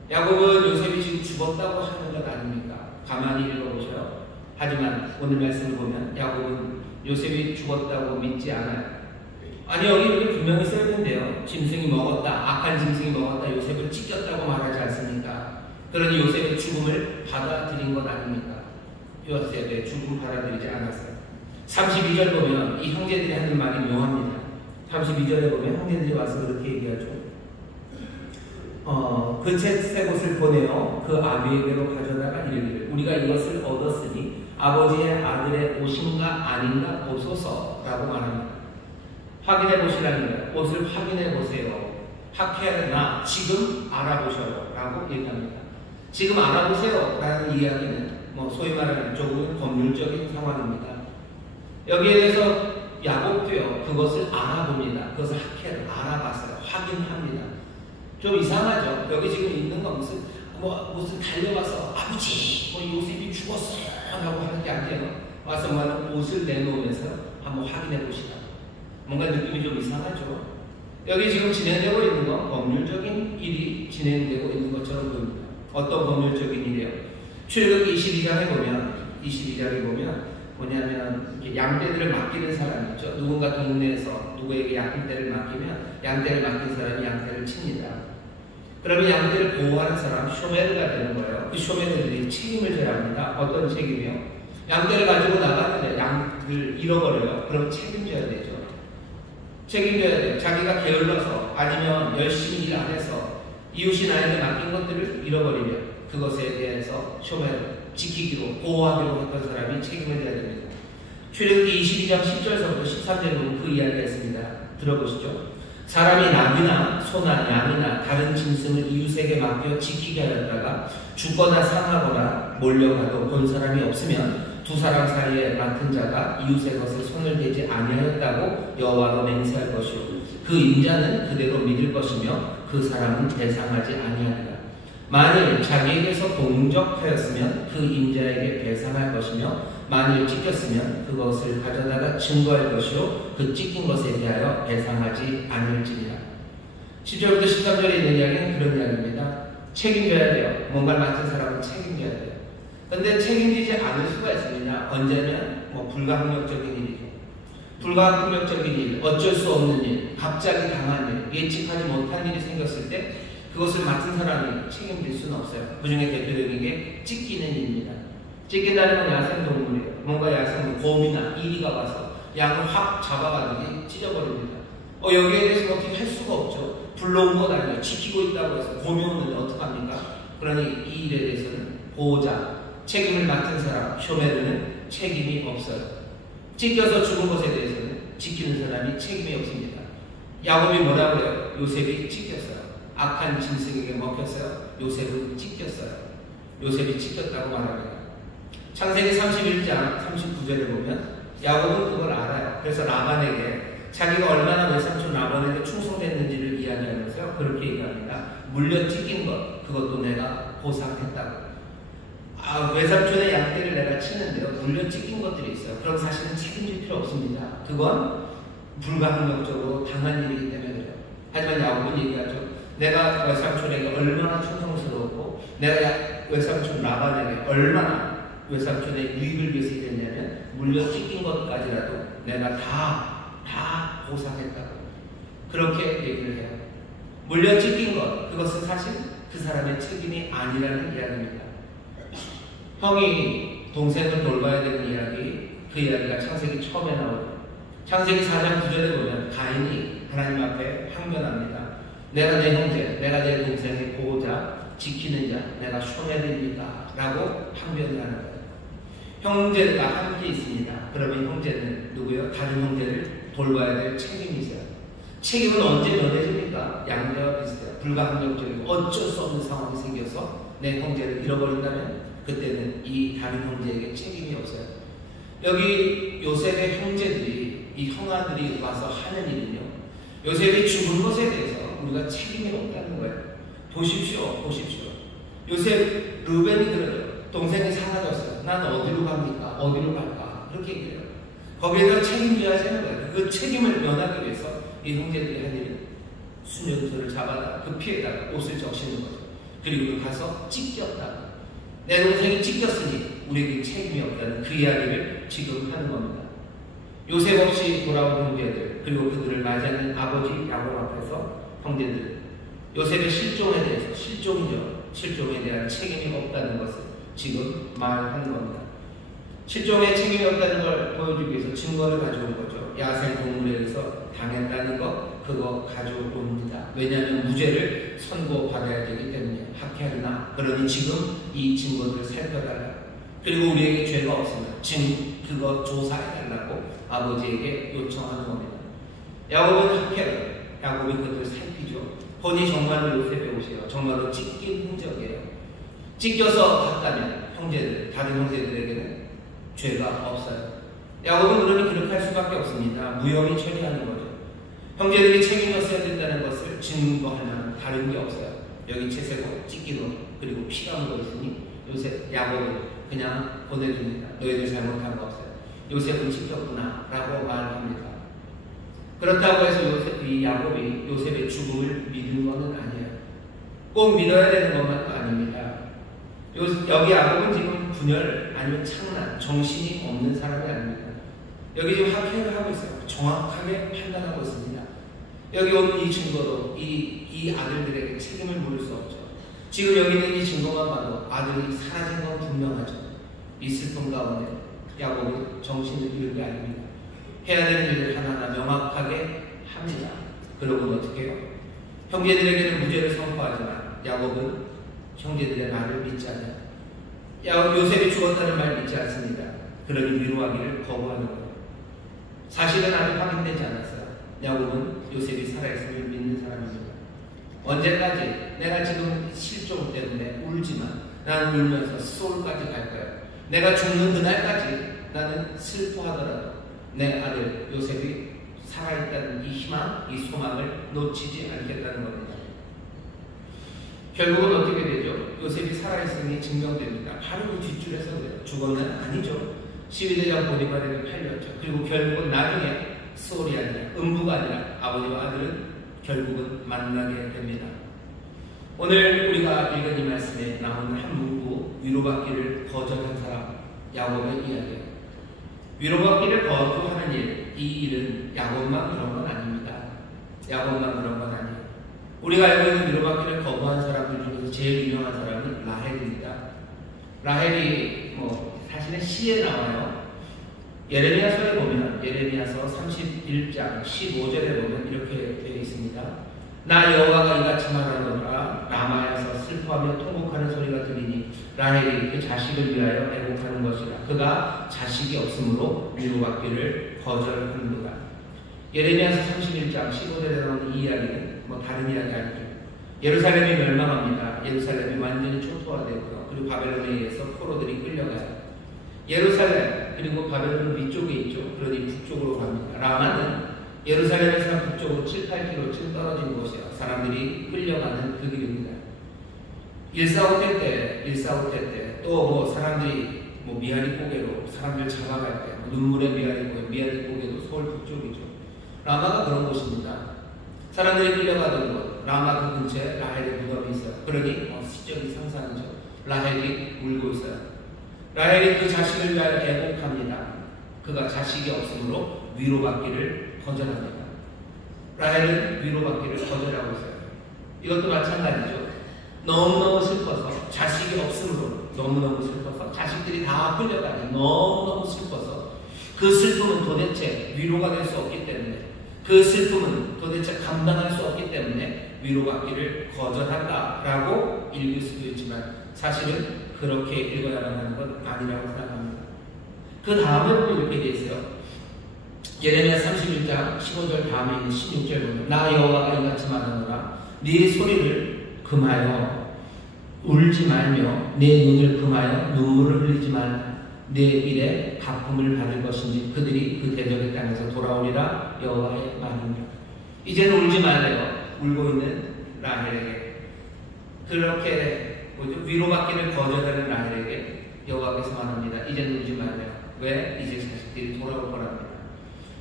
야곱은 요셉이 지금 죽었다고 하는 것 아닙니까? 가만히 읽어보셔요. 하지만 오늘 말씀을 보면 야곱은 요셉이 죽었다고 믿지 않아요. 아니 여기 분명히 써있는데요. 짐승이 먹었다. 악한 짐승이 먹었다. 요셉을 찢겼다고 말하지 않습니까? 그러니 요셉의 죽음을 받아들인 것 아닙니까? 요셉의 죽음 받아들이지 않았어요. 32절 보면 이 형제들이 하는 말이 묘합니다. 32절에 보면 형제들이 와서 그렇게 얘기하죠. 그 셋의 곳을 보내어 그 아비에게로 가져다가 이르기를 우리가 이것을 얻었으니 아버지의 아들의 옷인가 아닌가 보소서라고 말합니다. 확인해 보시라는 거예요. 옷을 확인해 보세요. 학회나 지금 알아보셔요 라고 얘기합니다. 지금 알아보세요 라는 이야기는 소위 말하는 조금 법률적인 상황입니다. 여기에 대해서 야곱도요 그것을 알아봅니다. 그것을 학회를 알아봤어요. 확인합니다. 좀 이상하죠. 여기 지금 있는 건 무슨 달려와서 아버지 요셉이 죽었어요 라고 하는 게 아니에요. 와서 옷을 내놓으면서 한번 확인해 보시라. 뭔가 느낌이 좀 이상하죠. 여기 지금 진행되고 있는 건 법률적인 일이 진행되고 있는 것처럼 보입니다. 어떤 법률적인 일이에요? 출애굽기 22장에 보면 뭐냐면 양떼들을 맡기는 사람이 있죠. 누군가 동네에서 누구에게 양떼를 맡기면 양떼를 맡긴 사람이 양떼를 칩니다. 그러면 양떼를 보호하는 사람 쇼메르가 되는 거예요. 그 쇼메르들이 책임을 져야 합니다. 합니다. 어떤 책임이요? 양떼를 가지고 나갔는데 양을 잃어버려요. 그럼 책임져야 되죠. 책임져야 돼요. 자기가 게을러서 아니면 열심히 일 안 해서 이웃이 나에게 맡긴 것들을 잃어버리면 그것에 대해서 지키기로 보호하기로 했던 사람이 책임을 져야 됩니다. 출애굽기 22장 10절서부터 13절 보면 그 이야기가 있습니다. 들어보시죠. 사람이 나귀나 소나 양이나 다른 짐승을 이웃에게 맡겨 지키게 하였다가 죽거나 상하거나 몰려가도 본 사람이 없으면 두 사람 사이에 맡은 자가 이웃의 것에 손을 대지 아니하였다고 여호와로 맹세할 것이요 그 인자는 그대로 믿을 것이며 그 사람은 배상하지 아니하리라. 만일 자기에게서 동적하였으면 그 인자에게 배상할 것이며 만일 찢겼으면 그것을 가져다가 증거할 것이요 그 찢긴 것에 대하여 배상하지 않을지니라. 10절부터 13절에 있는 이야기는 그런 이야기입니다. 책임져야 돼요. 뭔가를 맡은 사람은 책임져야 돼요. 그런데 책임지지 않을 수가 있습니다. 언제면 불가항력적인 일이죠. 불가항력적인 일, 어쩔 수 없는 일, 갑자기 당한 일, 예측하지 못한 일이 생겼을 때 그것을 맡은 사람이 책임질 수는 없어요. 그 중에 대표적인 게 찢기는 일입니다. 찢긴다는 건 야생동물이에요. 뭔가 야생동물, 곰이나 이리가 와서 양을 확 잡아가지고 찢어버립니다. 여기에 대해서 어떻게 할 수가 없죠. 불러온 것 아니에요. 지키고 있다고 해서 곰이 오는데 어떡합니까? 그러니 이 일에 대해서는 보호자, 책임을 맡은 사람, 쇼메르는 책임이 없어요. 찢겨서 죽은 것에 대해서는 지키는 사람이 책임이 없습니다. 야곱이 뭐라고 해요? 요셉이 찢겼어요. 악한 짐승에게 먹혔어요. 요셉은 찢겼어요. 요셉이 찢겼다고 말합니다. 창세기 31장 39절에 보면 야곱은 그걸 알아요. 그래서 라반에게 자기가 얼마나 외삼촌 라반에게 충성됐는지를 이야기하면서 그렇게 얘기합니다. 물려 찢긴 것, 그것도 내가 보상했다고. 외삼촌의 양떼를 내가 치는데요. 물려 찢긴 것들이 있어요. 그럼 사실은 책임질 필요 없습니다. 그건 불가항력적으로 당한 일이기 때문에 그래요. 하지만 야곱은 얘기하죠. 내가 외삼촌에게 얼마나 충성스러웠고 내가 외삼촌 라반에게 얼마나 외삼촌의 유익을 위해서 일했냐면 물려 찢긴 것까지라도 내가 다 보상했다고 그렇게 얘기를 해요. 물려 찢긴 것, 그것은 사실 그 사람의 책임이 아니라는 이야기입니다. 형이 동생을 돌봐야 되는 이야기, 그 이야기가 창세기 처음에 나오죠. 창세기 4장 9절에 보면 가인이 하나님 앞에 항변합니다. 내가 내 형제, 내가 내 동생의 보호자, 지키는 자, 내가 쇼메르입니다 라고 항변을 하는 거예요. 형제가 함께 있습니다. 그러면 형제는 누구요? 다른 형제를 돌봐야 될 책임이 있어요. 책임은 언제 면해집니까? 양자와 비슷해요. 불가항력적이고 어쩔 수 없는 상황이 생겨서 내 형제를 잃어버린다면 그때는 이 다른 형제에게 책임이 없어요. 여기 요셉의 형제들이, 이 형아들이 와서 하는 일은요, 요셉이 죽은 것에 대해서 우리가 책임이 없다는 거예요. 보십시오. 요셉, 르벤이 그러죠. 동생이 사라졌어요. 난 어디로 갑니까? 어디로 갈까? 그렇게 얘기해요. 거기에다 책임져야 되는 거예요. 그 책임을 면하기 위해서 이 형제들이 한 일은 순전소를 잡아다 그 피에다가 옷을 적시는 거죠. 그리고 가서 찢겼다. 내 동생이 찢겼으니 우리에게 책임이 없다는 그 이야기를 지금 하는 겁니다. 요셉 없이 돌아온 형제들, 그리고 그들을 맞이하는 아버지 야곱 앞에서 형제들, 요셉의 실종에 대해서, 실종에 대한 책임이 없다는 것을 지금 말하는 겁니다. 실종에 책임이 없다는 걸 보여주기 위해서 증거를 가져온 거죠. 야생 동물에 의해서 당했다는 것, 그거 가져옵니다. 왜냐하면 무죄를 선고받아야 되기 때문에. 학회하나. 그러니 지금 이 증거들을 살펴달라. 그리고 우리에게 죄가 없으면 그거 조사해달라고 아버지에게 요청하는 겁니다. 야곱은 학회를, 야곱이 그것을 살피죠. 본이 정말로 요셉의 옷이에요. 정말로 찢긴 흔적이에요. 찢겨서 갔다면 다른 형제들에게는 죄가 없어요. 야곱은 그러니 그렇게 할 수밖에 없습니다. 무혐의 처리하는 거죠. 형제들이 책임졌어야 된다는 것을 증거하면 다른 게 없어요. 여기 채색고 찢기고 그리고 피가 묻어있으니 야곱은 그냥 보내줍니다. 너희들 잘못한 거 없어요. 요셉은 찢겼구나 라고 말합니다. 그렇다고 해서 야곱이 요셉의 죽음을 믿은 것은 아니에요. 꼭 믿어야 되는 것만도 아닙니다. 여기 야곱은 지금 분열 아니면 창란, 정신이 없는 사람이 아닙니다. 여기 지금 학회를 하고 있어요. 정확하게 판단하고 있습니다. 여기 온 이 증거로 이 아들들에게 책임을 물을 수 없죠. 지금 여기 있는 이 증거만 봐도 아들이 사라진 건 분명하죠. 이 슬픔 가운데 야곱은 정신을 잃게 아닙니다. 해야 되는 일을 하나하나 명확하게 합니다. 그러고는 어떻게 해요? 형제들에게는 무죄를 선포하지만 야곱은 형제들의 말을 믿지 않아요. 요셉이 죽었다는 말 믿지 않습니다. 그러니 위로하기를 거부하는 거예요. 사실은 아직 확인되지 않았어요. 야곱은 요셉이 살아있음을 믿는 사람입니다. 언제까지 내가 지금 실종 때문에 울지만 나는 울면서 소울까지 갈 거야. 내가 죽는 그날까지 나는 슬퍼하더라도 내 아들 요셉이 살아있다는 이 희망, 이 소망을 놓치지 않겠다는 겁니다. 결국은 어떻게 되죠? 요셉이 살아있음이 증명됩니다. 바로 그 뒷줄에서 그래요. 죽었는 아니죠. 시위대장 보디발에게 팔렸죠. 그리고 결국은 나중에 소울이 아니라 음부가 아니라 아버지와 아들은 결국은 만나게 됩니다. 오늘 우리가 읽은 이 말씀에 나오는 한 문구, 위로받기를 거절한 사람, 야곱의 이야기예요. 위로받기를 거부하는 일, 이 일은 야곱만 그런 건 아닙니다. 야곱만 그런 건 아니에요. 우리가 알고 있는 위로받기를 거부한 사람들 중에서 제일 유명한 사람은 라헬입니다. 라헬이 사실은 시에 나와요. 예레미야서에 보면, 예레미야서 31장 15절에 보면 이렇게 되어 있습니다. 나 여호와가 이같이 말하노라. 라마에서 슬퍼하며 통곡하는 소리가 들리니 라헬이 그 자식을 위하여 애곡하는 것이라. 그가 자식이 없으므로 위로받기를 거절하는도다. 예레미야서 31장 15절에 나오는 이 이야기는 다른 이야기 아니죠. 예루살렘이 멸망합니다. 예루살렘이 완전히 초토화되고요. 그리고 바벨론에 의해서 포로들이 끌려가요. 예루살렘 그리고 바벨론 위쪽에 있죠. 그러니 북쪽으로 갑니다. 라마는 예루살렘에서 북쪽으로 7, 8km쯤 떨어진 곳이에요. 사람들이 끌려가는 그 길입니다. 145태 때 또 사람들이 미아리 고개로 사람들 잡아갈 때 눈물의 미아리 고개도 서울 북쪽이죠. 라마가 그런 곳입니다. 사람들이 끌려가던 곳, 라마 그 근처에 라헬의 무덤이 있어요. 그러니 시적인 상상이죠. 라헬이 울고 있어요. 라헬이 그 자식을 위하여 애곡합니다. 그가 자식이 없으므로 위로받기를 거절합니다. 라헬은 위로받기를 거절하고 있어요. 이것도 마찬가지죠. 너무너무 슬퍼서 자식이 없으므로 너무너무 슬퍼서 자식들이 다 끌려가니 너무너무 슬퍼서 그 슬픔은 도대체 위로가 될 수 없기 때문에 그 슬픔은 도대체 감당할 수 없기 때문에 위로받기를 거절한다라고 읽을 수도 있지만 사실은 그렇게 읽어야만 하는 건 아니라고 생각합니다. 그 다음에 보면 이렇게 되어 있어요. 예레미야 31장 15절 다음에 있는 16절 보면 나 여호와가 이같이 말하노라. 네 소리를 금하여 울지 말며 내 눈을 금하여 눈물을 흘리지 말라. 내 일에 갚음을 받을 것인지 그들이 그 대적의 땅에서 돌아오리라. 여호와의 말입니다. 이제는 울지 말래요. 울고 있는 라헬에게 그렇게 위로받기를 거절하는 라헬에게 여호와께서 말합니다. 이제는 울지 말래요. 왜? 이제 자식들이 돌아올 거랍니다.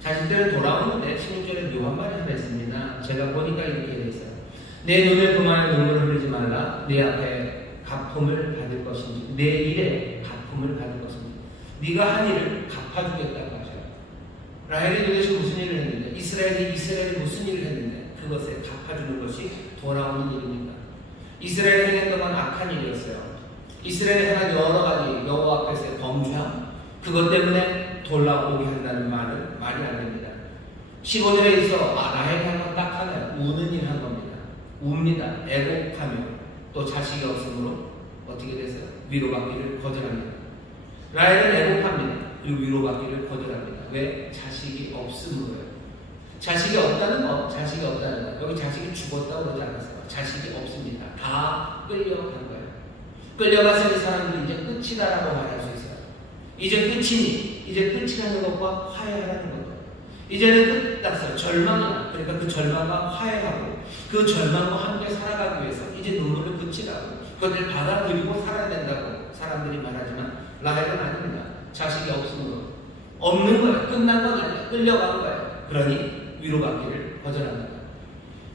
자식들은 돌아오는데 16절에 묘한 말이 하나 있습니다. 제가 보니까 이렇게 되어 있어요. 내 눈을 금하여 눈물을 흘리지 말라. 내 앞에 갚음을 받을 것인지 내 일에 갚음을 받을 것인지 네가 한 일을 갚아주겠다고 하셔요. 라헬이 도대체 무슨 일을 했는데 이스라엘이 무슨 일을 했는데 그것에 갚아주는 것이 돌아오는 일입니다. 이스라엘이 행했던 건 악한 일이었어요. 이스라엘이 행한 여러 가지 여호와 앞에서의 범죄함 그것 때문에 돌아오게 한다는 말은 말이 안 됩니다. 15절에 있어 라헬이 한 건 딱 하나요. 우는 일 한 겁니다. 웁니다. 애곡하며 또 자식이 없으므로 어떻게 됐어요? 위로받기를 거절합니다. 라헬은 애곡합니다. 그리고 위로받기를 거절합니다. 왜? 자식이 없으므로요. 자식이 없다는 거, 자식이 없다는 거. 여기 자식이 죽었다고 그러지 않았어요. 자식이 없습니다. 다 끌려간 거예요. 끌려가서 이 사람들이 이제 끝이다라고 말할 수 있어요. 이제 끝이니, 이제 끝이라는 것과 화해하라는 거예요. 이제는 끝났어요. 절망이야. 그러니까 그 절망과 화해하고 그 절망과 함께 살아가기 위해서 이제 눈물을 그치라고 그것을 받아들이고 살아야 된다고 사람들이 말하지만 라헬은 아닙니다. 자식이 없으므로 없는 거예요. 끝난 건 아니에요. 끌려간 거예요. 그러니 위로받기를 거절합니다.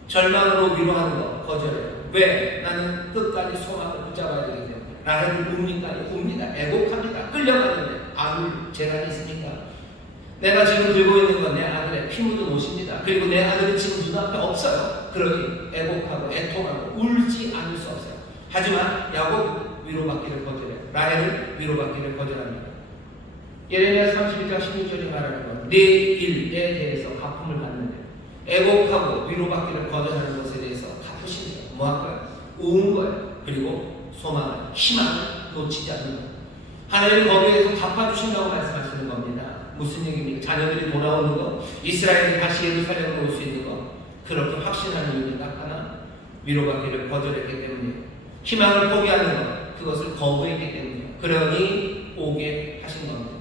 절망으로 위로하는 거 거절해요. 왜? 나는 끝까지 소망을 붙잡아야 되기 때문에. 라헬은 웁니까? 웁니다. 애곡합니다. 끌려가는데 안 울 재간이 있으니까. 내가 지금 들고 있는 건 내 아들의 피 묻은 옷입니다. 그리고 내 아들은 지금 눈앞에 없어요. 그러니 애곡하고 애통하고 울지 않을 수 없어요. 하지만 야곱 위로받기를 거절해요. 라헬은 위로받기를 거절합니다. 예레미야 31장 16절이 말하는 건 내 일에 대해서 갚음을 받는데 애곡하고 위로받기를 거절하는 것에 대해서 갚으시네요. 뭐 할까요? 우은 거예요. 그리고 소망을, 희망을 놓치지 않는 거예요. 하나님은 거기에 대해서 갚아주신다고 말씀하시는 겁니다. 무슨 얘기입니까? 자녀들이 돌아오는 것, 이스라엘이 다시 예루살렘으로 올 수 있는 것, 그렇게 확신하는 이유는 딱 하나, 위로받기를 거절했기 때문이에요. 희망을 포기하는 것, 그것을 거부했기 때문이에요. 그러니 오게 하신 겁니다.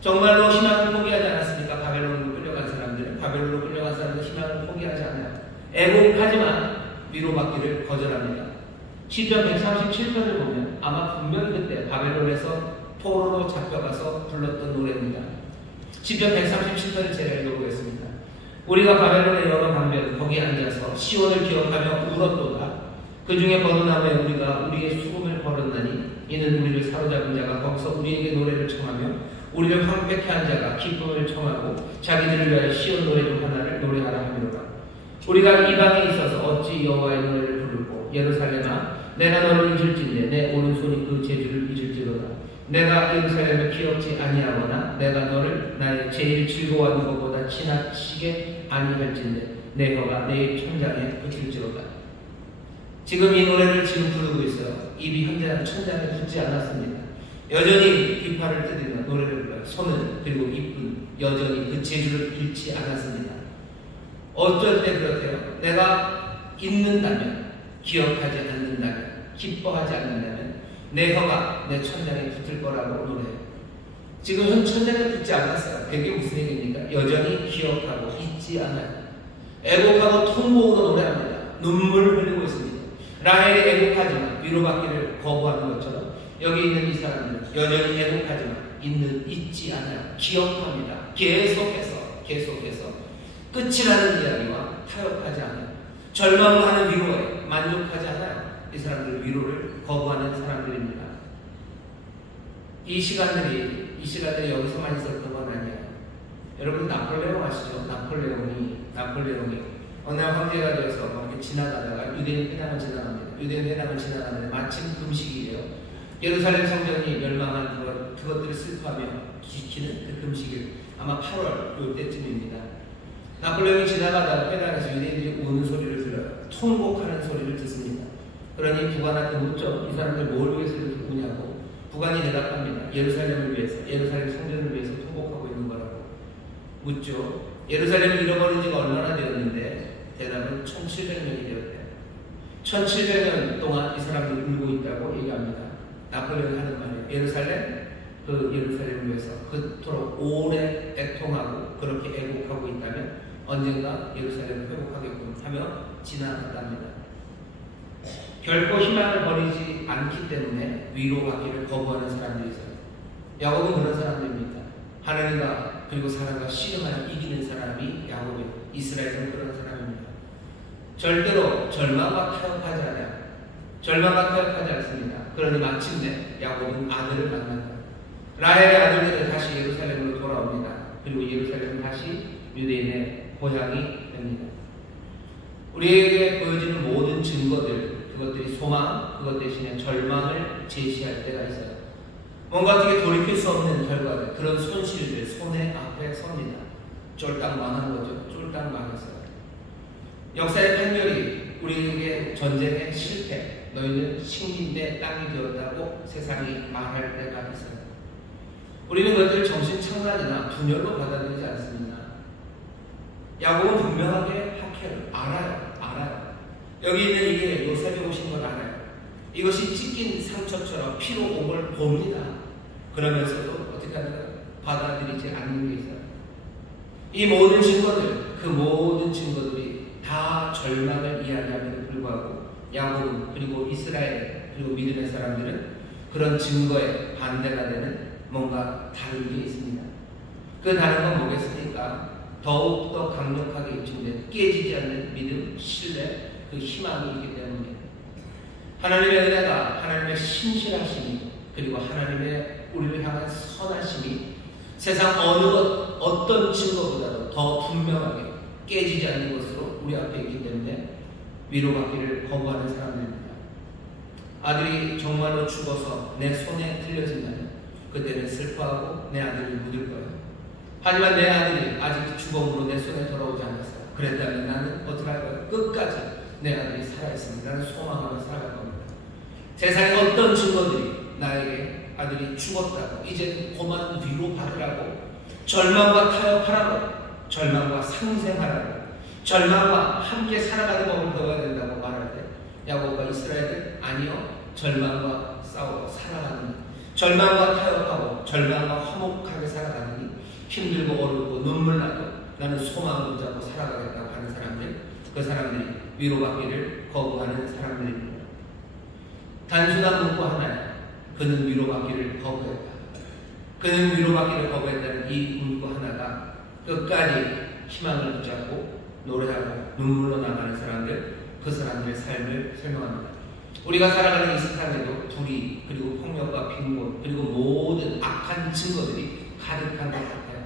정말로 희망을 포기하지 않았습니까? 바벨론으로 끌려간 사람들은, 바벨론으로 끌려간 사람들은 희망을 포기하지 않아요. 애곡하지만 위로받기를 거절합니다. 시편 137편을 보면 아마 분명히 그때 바벨론에서 포로로 잡혀가서 불렀던 노래입니다. 시편 137편을 제가 읽어보겠습니다. 우리가 바벨론의 여러 방면 거기 앉아서 시온을 기억하며 울었도다. 그 중에 버드나무에 우리가 우리의 수금을 벌었나니 이는 우리를 사로잡은 자가 거기서 우리에게 노래를 청하며 우리를 황폐케 한 자가 기쁨을 청하고 자기들을 위하여 시온 노래 중 하나를 노래하라 하미로라. 우리가 이방에 있어서 어찌 여호와의 노래를 부르고 예루살렘아 내가 너를 잊을진대 내 오른손이 그 재주를 잊을지로다. 내가 예루살렘을 기억지 아니하거나 내가 너를 나의 제일 즐거워하는 것보다 지나치게 아니할진대 내 혀가 내 천장에 붙일지로다. 지금 이 노래를 지금 부르고 있어요. 입이 현재 천장에 붙지 않았습니다. 여전히 귀파를 뜯으며 노래를 불러요. 손은 그리고 입은 여전히 그 재주를 잃지 않았습니다. 어쩔 때 그렇대요. 내가 잊는다면, 기억하지 않는다면, 기뻐하지 않는다면 내 혀가 내 천장에 붙을 거라고 노래해요. 지금 현 천장에 붙지 않았어요. 그게 무슨 얘기입니까? 여전히 기억하고 잊지 않아요. 애곡하고 통곡으로 노래합니다. 눈물을 흘리고 있습니다. 라헬이 애곡하지만 위로받기를 거부하는 것처럼 여기 있는 이 사람들은 여전히 애곡하지만 잊지 않아요. 기억합니다. 계속해서 끝이 나는 이야기와 타협하지 않아요. 절망하는 위로에 만족하지 않아요. 이 사람들은 위로를 거부하는 사람들입니다. 이 시간들이 여기서만 있었던 건 아니에요. 여러분 나폴레옹 아시죠? 나폴레옹이 어느 날 황제가 되어서 이렇게 지나가다가 유대인 회당을 지나갑니다. 유대인 회당을 지나가는데 마침 금식이에요. 예루살렘 성전이 멸망한 그것들을 슬퍼하며 지키는 그 금식일 아마 8월 요때쯤입니다. 나폴레옹이 지나가다가 회당에서 유대인들이 우는 소리를 들어요. 통곡하는 소리를 듣습니다. 그러니 부관한테 묻죠. 이 사람들 뭘 위해서 이렇게 우냐고. 부관이 대답합니다. 예루살렘을 위해서, 예루살렘 성전을 위해서 통곡하고 있는 거라고 묻죠. 예루살렘을 잃어버린 지가 얼마나 되었는데 대답은 1700년이 되었대요. 1700년 동안 이 사람들이 울고 있다고 얘기합니다. 나폴레옹이 하는 말이에요. 예루살렘을 위해서 그토록 오래 애통하고 그렇게 애곡하고 있다면 언젠가 예루살렘을 회복하겠군 하며 지나갔답니다. 결코 희망을 버리지 않기 때문에 위로받기를 거부하는 사람들이 있어요. 야곱은 그런 사람들입니다. 하나님과 그리고 사람과 씨름하여 이기는 사람이 야곱이에요. 이스라엘은 그런 사람입니다. 절대로 절망과 타협하지 않아요. 절망과 타협하지 않습니다. 그러니 마침내 야곱은 아들을 만난다. 라헬의 아들들은 다시 예루살렘으로 돌아옵니다. 그리고 예루살렘은 다시 유대인의 고향이 됩니다. 우리에게 보여지는 모든 증거들, 그것들이 소망, 그것 대신에 절망을 제시할 때가 있어요. 뭔가 어떻게 돌이킬 수 없는 결과들, 그런 손실들 손해 앞에 섭니다. 쫄딱 망한 거죠. 쫄딱 망했어요. 역사의 판결이 우리에게 전쟁의 실패, 너희는 식민대 땅이 되었다고 세상이 말할 때가 있어요. 우리는 그것들을 정신착란이나 분열로 받아들이지 않습니다. 야곱은 분명하게 학회를 알아요. 여기 있는 이게 요셉이 오신 걸 알아요. 이것이 찢긴 상처처럼 피로 온 걸 봅니다. 그러면서도 어떻게 하는가요? 받아들이지 않는 게 있어요. 이 모든 증거들, 그 모든 증거들이 다 절망을 이야기함에도 불구하고 야곱은 그리고 이스라엘 그리고 믿음의 사람들은 그런 증거에 반대가 되는 뭔가 다른 게 있습니다. 그 다른 건 뭐겠습니까? 더욱더 강력하게 입증된 깨지지 않는 믿음, 신뢰, 그 희망이 있기 때문에 하나님의 은혜가, 하나님의 신실하심이 그리고 하나님의 우리를 향한 선하심이 세상 어떤 증거보다도 더 분명하게 깨지지 않는 것으로 우리 앞에 있기 때문에 위로받기를 거부하는 사람들입니다. 아들이 정말로 죽어서 내 손에 들려진다면 그때는 슬퍼하고 내 아들을 묻을 거예요. 하지만 내 아들이 아직 죽음으로 내 손에 돌아오지 않았어요. 그랬다면 나는 어떻게 할 거예요? 끝까지 내 아들이 살아있습니다. 나는 소망하며 살아갈 겁니다. 세상에 어떤 증거들이 나에게 아들이 죽었다고 이제 그만 위로받으라고 절망과 타협하라고 절망과 상생하라고 절망과 함께 살아가는 법을 배워야 된다고 말할 때 야곱과 이스라엘은 아니요, 절망과 싸워 살아가는 절망과 타협하고 절망과 화목하게 살아가느니 힘들고 어렵고 눈물 나도 나는 소망을 붙잡고 살아가겠다고 하는 사람들, 그 사람들이 위로받기를 거부하는 사람들입니다. 단순한 문구 하나에 그는 위로받기를 거부했다. 그는 위로받기를 거부했다는 이 문구 하나가 끝까지 희망을 붙잡고 노래하고 눈물로 나가는 사람들, 그 사람들의 삶을 설명합니다. 우리가 살아가는 이 세상에도 불의, 그리고 폭력과 빈곤, 그리고 모든 악한 증거들이 가득한 것 같아요.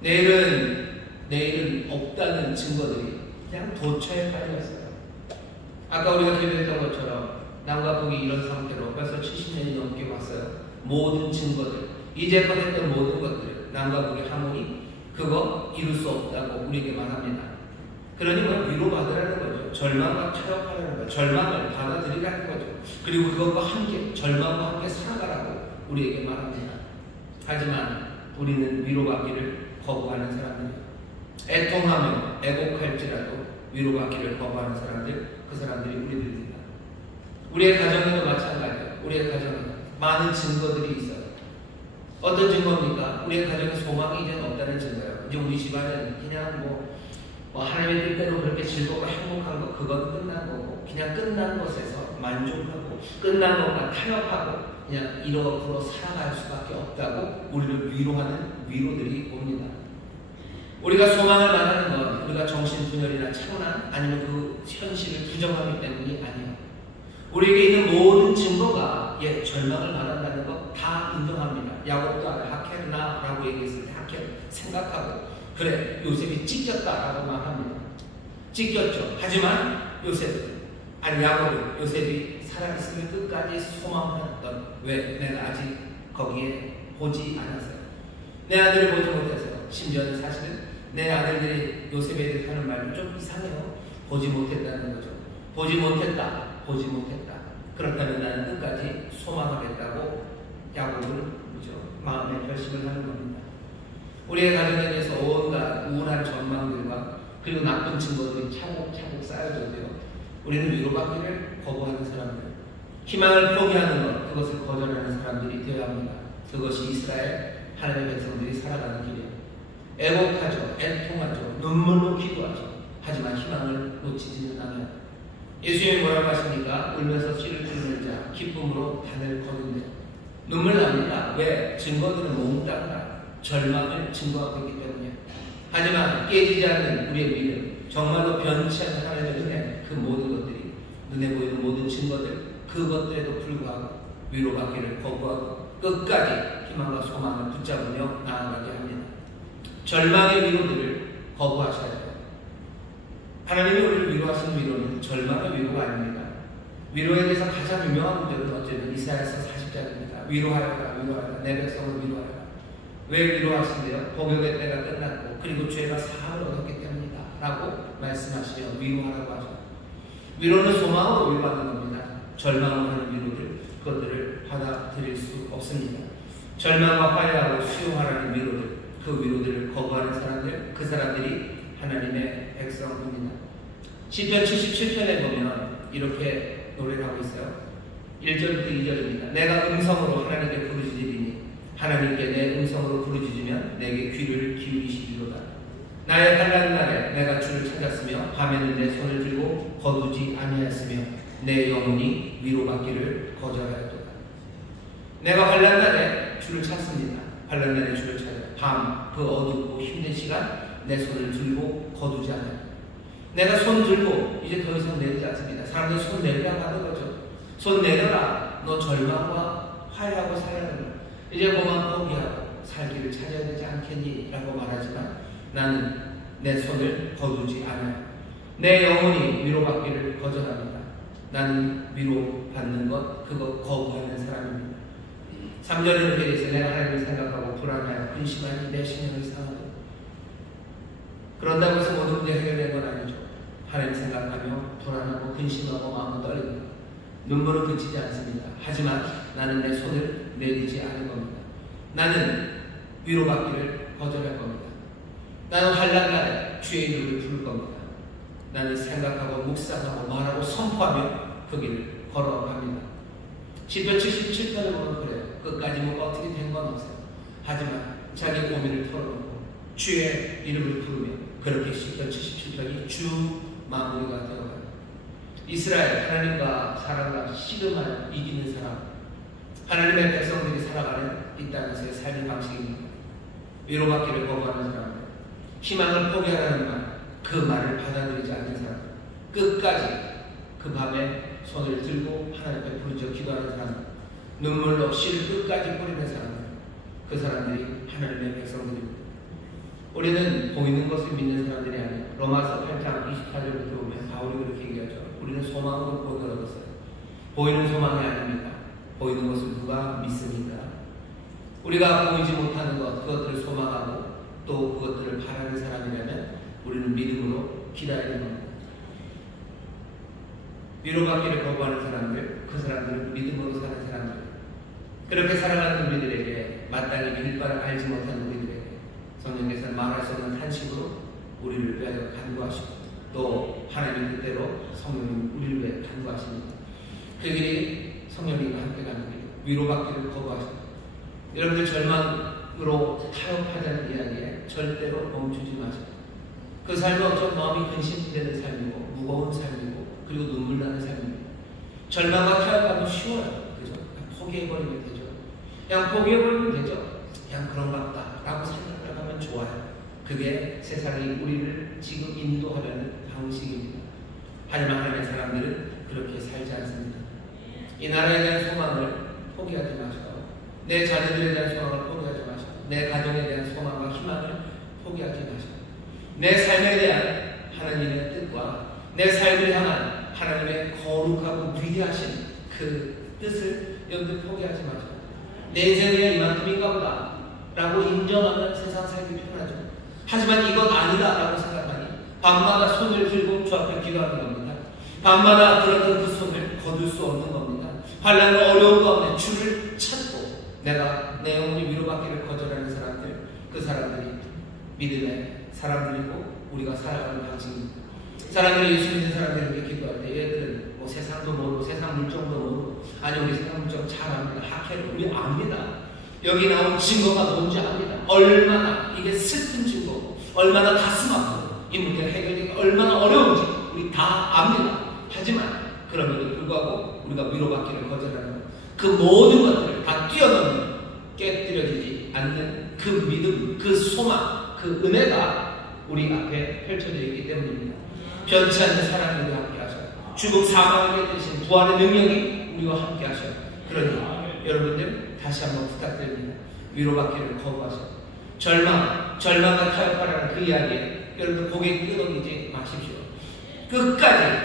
내일은 없다는 증거들이 그냥 도처에 깔려있어요. 아까 우리가 기도했던 것처럼 남과 북이 이런 상태로 벌써 70년이 넘게 왔어요. 모든 증거들, 이제껏 했던 모든 것들, 남과 북의 하모니, 그거 이룰 수 없다고 우리에게 말합니다. 그러니 뭐 위로받으라는 거죠. 절망과 타협하라는 거죠. 절망을 받아들이라는 거죠. 그리고 그것과 함께, 절망과 함께 살아가라고 우리에게 말합니다. 하지만 우리는 위로받기를 거부하는 사람들이에요. 애통하며 애곡할지라도 위로받기를 거부하는 사람들, 그 사람들이 우리들입니다. 우리의 가정에도 마찬가지예요. 우리의 가정에 많은 증거들이 있어요. 어떤 증거입니까? 우리의 가정에 소망이 이제 없다는 증거예요. 이제 우리 집안은 그냥 뭐 하나님의 뜻대로 그렇게 즐겁고 행복한 거, 그건 끝난 거고, 그냥 끝난 것에서 만족하고, 끝난 것과 타협하고, 그냥 이러고로 살아갈 수밖에 없다고 우리를 위로하는 위로들이 옵니다. 우리가 소망을 말하는 건 우리가 정신분열이나 차분한 아니면 그 현실을 부정하기 때문이 아니에요. 우리에게 있는 모든 증거가 절망을 말한다는 거 다 인정합니다. 야곱도 하켈나라고 얘기했을 때 하켈 생각하고 그래 요셉이 찢겼다라고 말합니다. 찢겼죠. 하지만 야곱은 요셉이 살아있으면 끝까지 소망했던 왜 내가 아직 거기에 보지 않았어요. 내 아들을 보지 못해서요. 심지어는 사실은 내 아들들이 요셉에 대해 하는 말도 좀 이상해요. 보지 못했다는 거죠. 보지 못했다. 그렇다면 나는 끝까지 소망하겠다고 야곱은 마음의 결심을 하는 겁니다. 우리의 가정에 대해서 온갖 우울한 전망들과 그리고 나쁜 증거들이 차곡차곡 쌓여져도요. 우리는 위로받기를 거부하는 사람들, 희망을 포기하는 것, 그것을 거절하는 사람들이 되어야 합니다. 그것이 이스라엘 하나님의 백성들이 살아가는 길이에요. 애곡하죠, 애통하죠, 눈물로 기도하죠. 하지만 희망을 놓치지는 않아요. 예수님이 뭐라고 하십니까? 울면서 씨를 뿌리는 자, 기쁨으로 단을 거둔대. 눈물 납니다. 왜? 증거들은 몽땅다. 절망을 증거하고 있기 때문에. 하지만 깨지지 않는 우리의 믿음, 정말로 변치 않는 하나님의 은혜, 그 모든 것들이 눈에 보이는 모든 증거들, 그것들에도 불구하고 위로받기를 거부하고 끝까지 희망과 소망을 붙잡으며 나아가게 합니다. 절망의 위로들을 거부하셔야 돼요. 하나님이 우리를 위로하시는 위로는 절망의 위로가 아닙니다. 위로에 대해서 가장 유명한 구절은 어쩌면 이사야서 40장입니다. 위로하여라, 내 백성을 위로하여라. 왜 위로하신대요? 복역의 때가 끝났고 그리고 죄가 사함을 얻었기 때문이다 라고 말씀하시며 위로하라고 하죠. 위로는 소망으로 위로받는 겁니다. 절망을 하는 위로들, 그것들을 받아들일 수 없습니다. 절망과 화해하고 수용하라는 위로들, 그 위로들을 거부하는 사람들, 그 사람들이 하나님의 백성입니다. 시편 77편에 보면 이렇게 노래를 하고 있어요. 1절부터 2절입니다. 내가 음성으로 하나님께 부르짖으리니 하나님께 내 음성으로 부르짖으면 내게 귀를 기울이시리로다. 나의 환난 날에 내가 주를 찾았으며 밤에는 내 손을 들고 거두지 아니하였으며 내 영혼이 위로받기를 거절하였도다. 내가 환난 날에 주를 찾습니다. 환난 날에 주를 찾아요. 밤 그 어둡고 힘든 시간 내 손을 들고 거두지 않아요. 내가 손 들고 이제 더 이상 내리지 않습니다. 사람들이 손 내리라고 하는 거죠. 손 내려라. 너 절망과 화해하고 살아야 된다. 이제 그만 포기하고 살기를 찾아야 되지 않겠니? 라고 말하지만 나는 내 손을 거두지 않아요. 내 영혼이 위로받기를 거절합니다. 나는 위로받는 것, 그거 거부하는 사람입니다. 3절에 이렇게 되어 있어요. 내가 하나님을 생각하고 불안하여 근심하니 내 신령을 상하고. 그런다고 해서 모든 문제 해결된 건 아니죠. 하나님 생각하며 불안하고 근심하고 마음은 떨립니다. 눈물은 그치지 않습니다. 하지만 나는 내 손을 내리지 않을 겁니다. 나는 위로받기를 거절할 겁니다. 나는 환난날에 주의 이름을 부를 겁니다. 나는 생각하고 묵상하고 말하고 선포하며 그 길을 걸어갑니다. 시편 77편을 보면 그래요. 끝까지 뭐 어떻게 된 건 없어요. 하지만 자기 고민을 털어놓고 주의 이름을 부르며 그렇게 시편 77편이 주 마무리가 되어가요. 이스라엘 하나님과 사람과 씨름하여 이기는 사람, 하나님의 백성들이 살아가는 이 땅에서의 삶의 방식입니다. 위로받기를 거부하는 사람들, 희망을 포기하라는 말, 그 말을 받아들이지 않는 사람, 끝까지 그 밤에 손을 들고 하나님 앞에 부르짖어 기도하는 사람, 눈물로 씨를 끝까지 뿌리는 사람들, 그 사람들이 하나님의 백성들입니다. 우리는 보이는 것을 믿는 사람들이 아니에요. 로마서 8장 24절부터 보면 바울이 그렇게 얘기하죠. 우리는 소망으로 구원을 얻었어요. 보이는 소망이 아닙니다. 보이는 것을 누가 믿습니까? 우리가 보이지 못하는 것, 그것들을 소망하고 또 그것들을 바라는 사람이라면 우리는 믿음으로 기다리는 겁니다. 위로받기를 거부하는 사람들, 그 사람들은 믿음으로 사는 사람들, 그렇게 살아가는 우리들에게 마땅히 믿을 바를 알지 못하는 우리들에게 성령께서는 말할 수 없는 탄식으로 우리를 위하여 간구하시고 또 하나님의 뜻대로 성령님 우리를 위해 간구하십니다. 그 길이 성령님과 함께 가는 길, 위로받기를 거부하십니다. 여러분들 절망으로 타협하자는 이야기에 절대로 멈추지 마세요. 그 삶은 어쩌면 마음이 근심되는 삶이고 무거운 삶이고 그리고 눈물 나는 삶입니다. 절망과 타협하면 쉬워요. 그죠? 그냥 포기해버리면 되죠. 그냥 포기해버리면 되죠. 그냥 그런가 보다 라고 생각하면 좋아요. 그게 세상이 우리를 지금 인도하려는 방식입니다. 하지만 하나님의 사람들은 그렇게 살지 않습니다. 이 나라에 대한 소망을 포기하지 마시고 내 자녀들에 대한 소망을 포기하지 마시고 내 가정에 대한 소망과 희망을 포기하지 마시고 내 삶에 대한 하나님의 뜻과 내 삶을 향한 하나님의 거룩하고 위대하신 그 뜻을 여러분들 포기하지 마시고 내 인생에 이만큼인가 보다 라고 인정하면 세상 살기 편하죠. 하지만 이건 아니다 라고 생각하니 밤마다 손을 들고 주 앞에 기도하는 겁니다. 밤마다 들었던 그 손을 거둘 수 없는 겁니다. 환난과 어려운 가운데 주를 찾고 내가 내 영혼이 위로받기를 거절하는 사람들, 그 사람들이 믿음의 사람들이고 우리가 살아가는 방식입니다. 사람들이 예수 믿는 사람들에게 기도할 때 얘들은 뭐 세상도 모르고 세상 물정도 모르고 아니 우리 세상 물정 잘 압니다. 학회를 우리 압니다. 여기 나온 증거가 뭔지 압니다. 얼마나 이게 슬픈 증거고 얼마나 가슴 아프고 이 문제가 해결되기 얼마나 어려운지 우리 다 압니다. 하지만 그럼에도 불구하고 우리가 위로받기를 거절하는 그 모든 것들을 다 뛰어넘는 깨뜨려지지 않는 그 믿음, 그 소망, 그 은혜가 우리 앞에 펼쳐져 있기 때문입니다. 변치 않는 사랑이 우리와 함께 하셔요. 죽음 사망을 깨뜨리신 부활의 능력이 우리와 함께 하셔요. 그러니 여러분들 다시 한번 부탁드립니다. 위로받기를 거부하셔요. 절망과 타협하라는 그 이야기에 여러분들 고개 끄덕이지 마십시오. 끝까지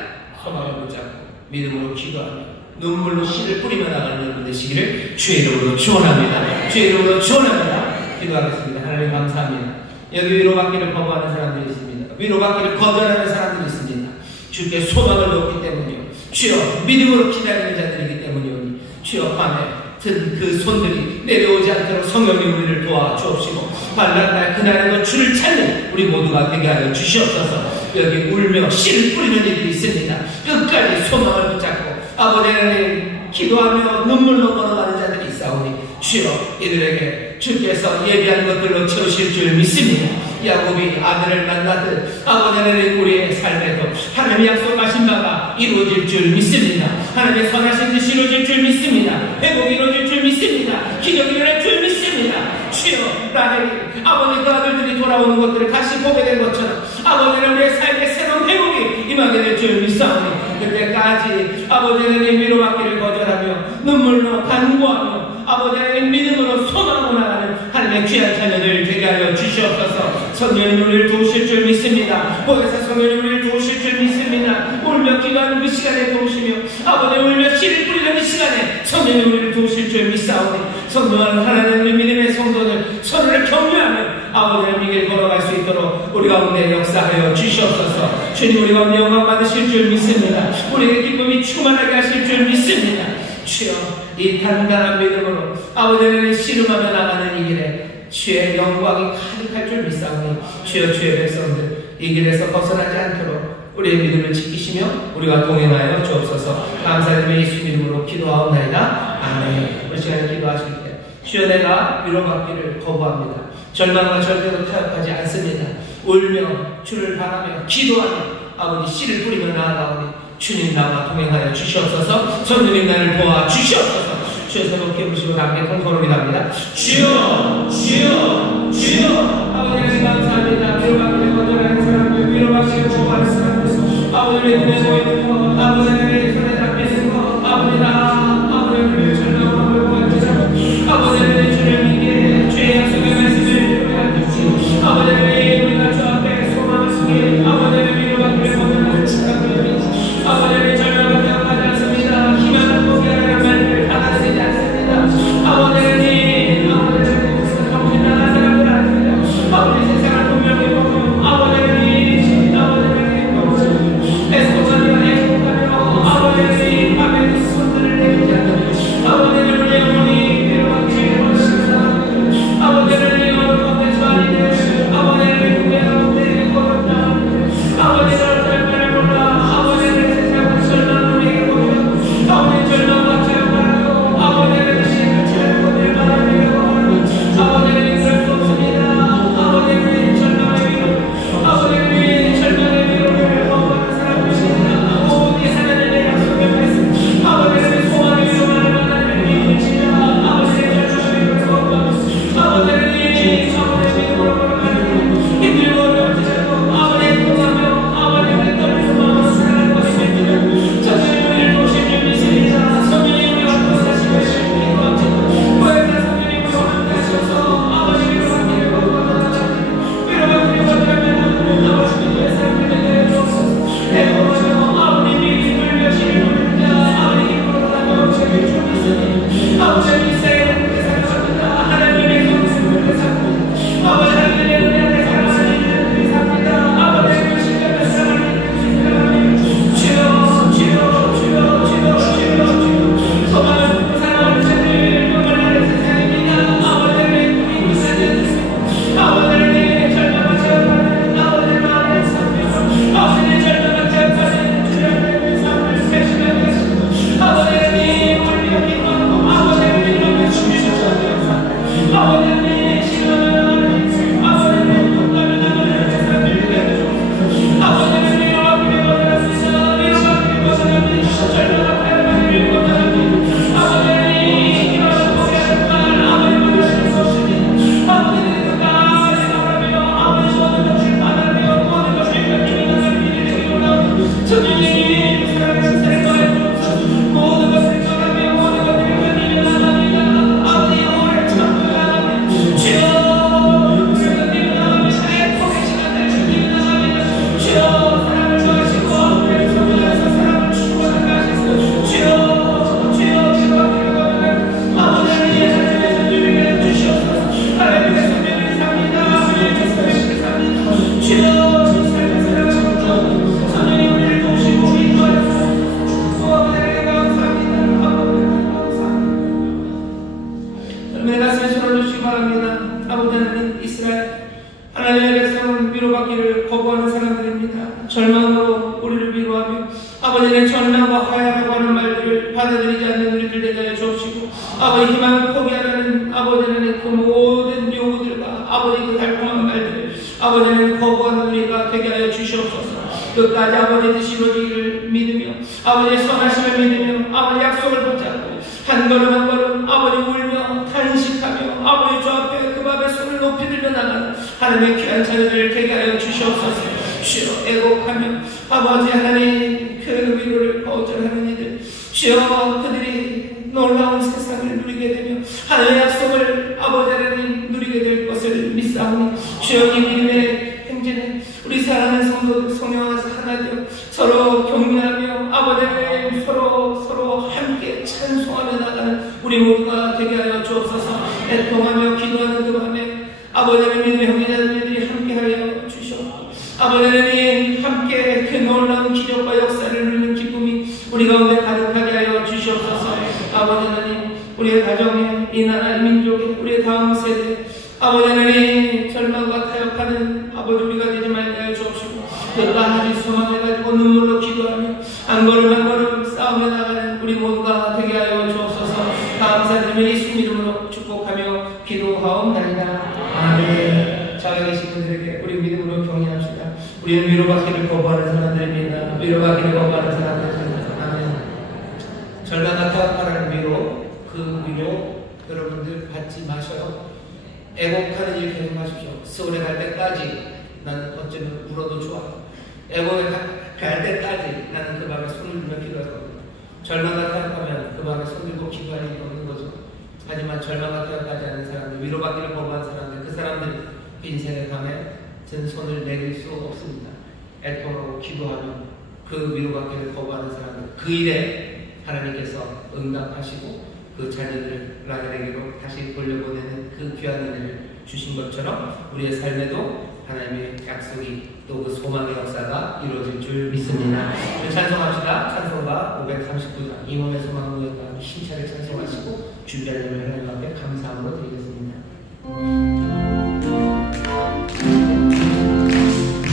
소망을 붙잡고 믿음으로 기도하며 눈물로 씨를 뿌리며 나가는 여러분 되시기를 주의 이름으로 축원합니다. 주의 이름으로 축원합니다. 기도하겠습니다. 하나님 감사합니다. 여기 위로받기를 거부하는 사람들이 있습니다. 위로받기를 거절하는 사람들이 있습니다. 주께 소망을 놓기 때문이요. 주여 믿음으로 기다리는 자들이기 때문이오니 주여 밤에 든 그 손들이 내려오지 않도록 성령이 우리를 도와주옵시고 환난날 그날에도 주를 찾는 우리 모두가 되게 하여 주시옵소서. 여기 울며 씨를 뿌리는 이들이 있습니다. 끝까지 소망을 붙잡고 아버지 하나님 기도하며 눈물로 걸어가는 자들이 있사오니 주여 이들에게 주께서 예비한 것들로 채우실 줄 믿습니다. 야곱이 아들을 만나듯 아버지 하나님 우리의 삶에도 하나님이 약속하신 바가 이루어질 줄 믿습니다. 하나님의 선하신 뜻이 이루어질 줄 믿습니다. 회복이 이루어질 줄 믿습니다. 기적이 일어날 줄 믿습니다. 주여 라헬이 아버지 그 아들들이 돌아오는 것들을 다시 보게 된 것처럼 아버지 하나님의 삶의 새로운 회복이 임하게 될 줄 믿사오니 그때까지 아버지 하나님 위로받기를 거절하며 눈물로 간구하며 아버지 하나님 믿음으로 소망으로 나가는 하나님의 귀한 자녀들 되게 하여 주시옵소서. 성령님 우리를 도우실 줄 믿습니다. 보혜사 성령님 우리를 도우실 줄 믿습니다. 울며 기도하는 그 시간에 도우시며 아버지 울며 씨를 뿌리는 그 시간에 성령님 우리를 도우실 줄 믿사오니 성도한 하나님의 믿음의 성도들 서로를 격려하며 아버지의 길을 걸어갈 수 있도록 우리 가운데 역사하여 주시옵소서. 주님 우리 가운데 영광 받으실 줄 믿습니다. 우리에게 기쁨이 충만하게 하실 줄 믿습니다. 주여 이 단단한 믿음으로 아버지를 씨름하며 나가는 이 길에 주의 영광이 가득할 줄 믿사오니 주여 주의 백성들 이 길에서 벗어나지 않도록 우리의 믿음을 지키시며 우리가 동행하여 주옵소서. 감사드리며 예수 이름으로 기도하옵나이다. 아멘. 우리 시간에 기도하실 때 주여 내가 위로받기를 거부합니다. 절망과 절대로 타협하지 않습니다. 울며 주를 바라며 기도하며 아버지 씨를 뿌리며 나아가오니 주님 나와 동행하여 주시옵소서. 성령님 나를 도와 주시옵소서. 주여 새롭게 부시고 남게 통성으로 기도합니다. 주여 주여 주여. 아버지 감사합니다. 위로받기를 거절하는 사람들 위로받기를 거부하는 사람들 아버지의 눈에 보이는 것 아버지의 손에 잡히는 것 아버지의 절망으로 보여주시고 아버지의 주를 믿게 주의 약속의 말씀을 우리가 아버지의 우리가 주 앞에 소망을 쓰게 아버지의 위로받기를 거절하는 사람들 아버지의 절망을 대응하지 않습니다. 희망을 포기하는 말을 받아들이지 않습니다. 아버지의 정신 나간 사람들 아닙니다. 아버지 세상을 분명히 보고 아버지의 아버지의 밤에 손들을 내리지 않는 아버지를 우리 영혼이 괴로워하기를 원하시는 아버지를 영혼 가운데 저하리는 아버지를 구배 가운데 걸었다 아버지를 어쩔 바를 몰라 아버지를 세상을 절망 우리에게 보여 아버지 절망과 절망하고 아버지를 시를 잘못을 바라며 아버지를 그럴 수 없습니다. 아버지를 절망의 위로 아버지를 절망의 위로를 거부하는 사람들입니다. 오직 하나님의 약속의 말씀 아버지를 소망의 위로만을 만나는 믿음입니다. 아버지의 절망의 위로를 거부하고 아버지를 믿음으로 걸어가는 힘들고 어려울 때도 아버지의 통하며 아버지의 떨리는 마음으로 살아가는 것이 믿으며 저들의 우리를 도우실 줄 믿습니다. 성령이 우리와 함께하시고 믿고 보혜사 성령이 우리와 함께하셔서 아버지 위로받기를 거부하는 위로받기를 거부하면 아버지의 사람들에게 주옵소서. 애고하며 아버지 믿음을 여시를 모르는 자 아버지 힘으로 나며 죄를 줄 믿으니 아버지 미사의 은혜 사랑합니다. 하나님의 성품을 사랑합니다. 아버지 하나님의 은혜 안에 살아가는 그 삽니다. 아버지의 그 신령한 사랑을 주여 주여 주여 주여 주여 소망을 사랑하는 자들 영원한 세상입니다. 아버지의 꿈이 무사되었습니다. 아버지의 절망과 절망은 아버지의 마음의 삶이요 아버지의 절망과 절망은 주님의 삶을 배신하게 하시고 아버지의 울며 기도하고 아버지의 이름을 주시옵소서. 아버지의 신령한 아버지의 공감을 나누는 세상을 되게 해주옵소서. 아버지의 위로받기를 거절합니다. 위로받기를 거절합니다. 절망과 패배를 거절합니다. 아버지의 기도를 포기하는 말 아버지의 말씀을 쏟습니다. 아버지의 끝까지 나오라며 아버지 모든 것을 받아내어 모든 것을 결정이 나를 믿는 기도로 성령님 사랑하는 사랑과의 모든 것을 전하며 모든 것을 견디며 나갑니다. 아버지 오래 참고하며 주여 그리고 나갑니다. 나의 통의 시간을 준비해 나갑니다. 주여 사랑을 좋아하시고 우리를 소유해서 사랑을 추구하는 가시고 주여 주여 기도하기를 거듭하는 아버지를 위해 하나님의 준비를 주시옵소서. 하나님의 성령을 삽니다. 하나님의 성령을 삽니다. 주여 삶을 살아가시고 성령이 우리를 도우시고 인도하여서 아버지에게 감사합니다. 아버지에게 감사합니다. 여러분의 가슴에 손을 주시기 바랍니다. 아버지 하나님 이스라엘 하나님의 백성은 위로받기를 거부하는 사람들입니다. 절망으로 우리를 위로하며 아버지의 절망과 화해라고 하는 말들을 받아들이지 않는 우리들 되게 하여 주옵시고 아버지 희망을 포기하라는 아버지는 그 모든 요구들과 아버지 그 달콤한 말들을 아버지는 거부하는 우리가 되게 하여 주시옵소서. 끝까지 아버지의 뜻이 이루어지기를 믿으며 아버지의 선하심을 믿으며 아버지 약속을 붙잡고 한 걸음 한 걸음 아버지 울며 탄식하며 아버지 주 앞에 그 밥에 손을 높이 들며 나가는 하나님의 귀한 자녀들을 되게 하여 주시옵소서. 주여 애곡하며 아버지 하나님 그 위로를 거절하는 이들 주여 그들이 놀라운 세상을 누리게 되며 하나님의 약속을 아버지 하나님 누리게 될 것을 믿사오니 주여 이 믿음의 성령 안에서 하나 되어 서로 격려하며 아버지 하나님 서로 함께 찬송하며 나가는 우리 모두가 되게 하여 주옵소서. 애통하며 기도하는 그 밤에 아버지 하나님 믿음의 형제자매들이 함께하여 주시옵소서. 아버지 하나님 함께 그 놀라운 기적과 역사를 누리는 기쁨이 우리 가운데 가득하게 하여 주시옵소서. 아버지 하나님 우리의 가정에 이 나라 이 민족에 우리의 다음 세대 아버지 하나님 절망과 타협하는 아버지 우리가 되지 말게 하여 주옵시고 끝까지 소망해가지고 눈물로 기도하며 한 걸음 한 걸음 싸움에 나가는 우리 모두가 되게 하여 주옵소서. 감사드리며 예수 이름으로 축복하며 기도하옵나이다. 아멘. 자가 계신 분들에게 우리 믿음으로 격려합시다. 우리는 위로받기를 거부하는 사람들입니다. 위로받기를 거부하는 사람들입니다. 아멘. 절망과 타협하라는 위로, 그 위로 여러분들 받지 마셔요. 애곡하는 일 계속 하십시오. 서울에 갈 때까지 나는 어쩌면 울어도 좋아. 애곡에 갈 때까지 나는 그 밤에 손을 들며 기도할 겁니다. 절망과 타협하면 그 밤에 손 들고 기도할 일이 없는 거죠. 하지만 절망과 타협하지 않는 사람들, 위로받기를 거부한 사람들, 그 사람들 인생의 밤에 든 손을 내릴 수 없습니다. 애통하고 기도하며 그 위로받기를 거부하는 사람들, 그 일에 하나님께서 응답하시고 그 자녀들을 라헬에게로 다시 돌려보내는 그 귀한 은혜를 주신 것처럼 우리의 삶에도 하나님의 약속이 또 그 소망의 역사가 이루어질 줄 믿습니다. 찬송합시다. 찬송가 539장 이 몸의 소망 무엇과 신차를 찬송하시고 준비하려면 하나님 앞에 감사함으로 드리겠습니다.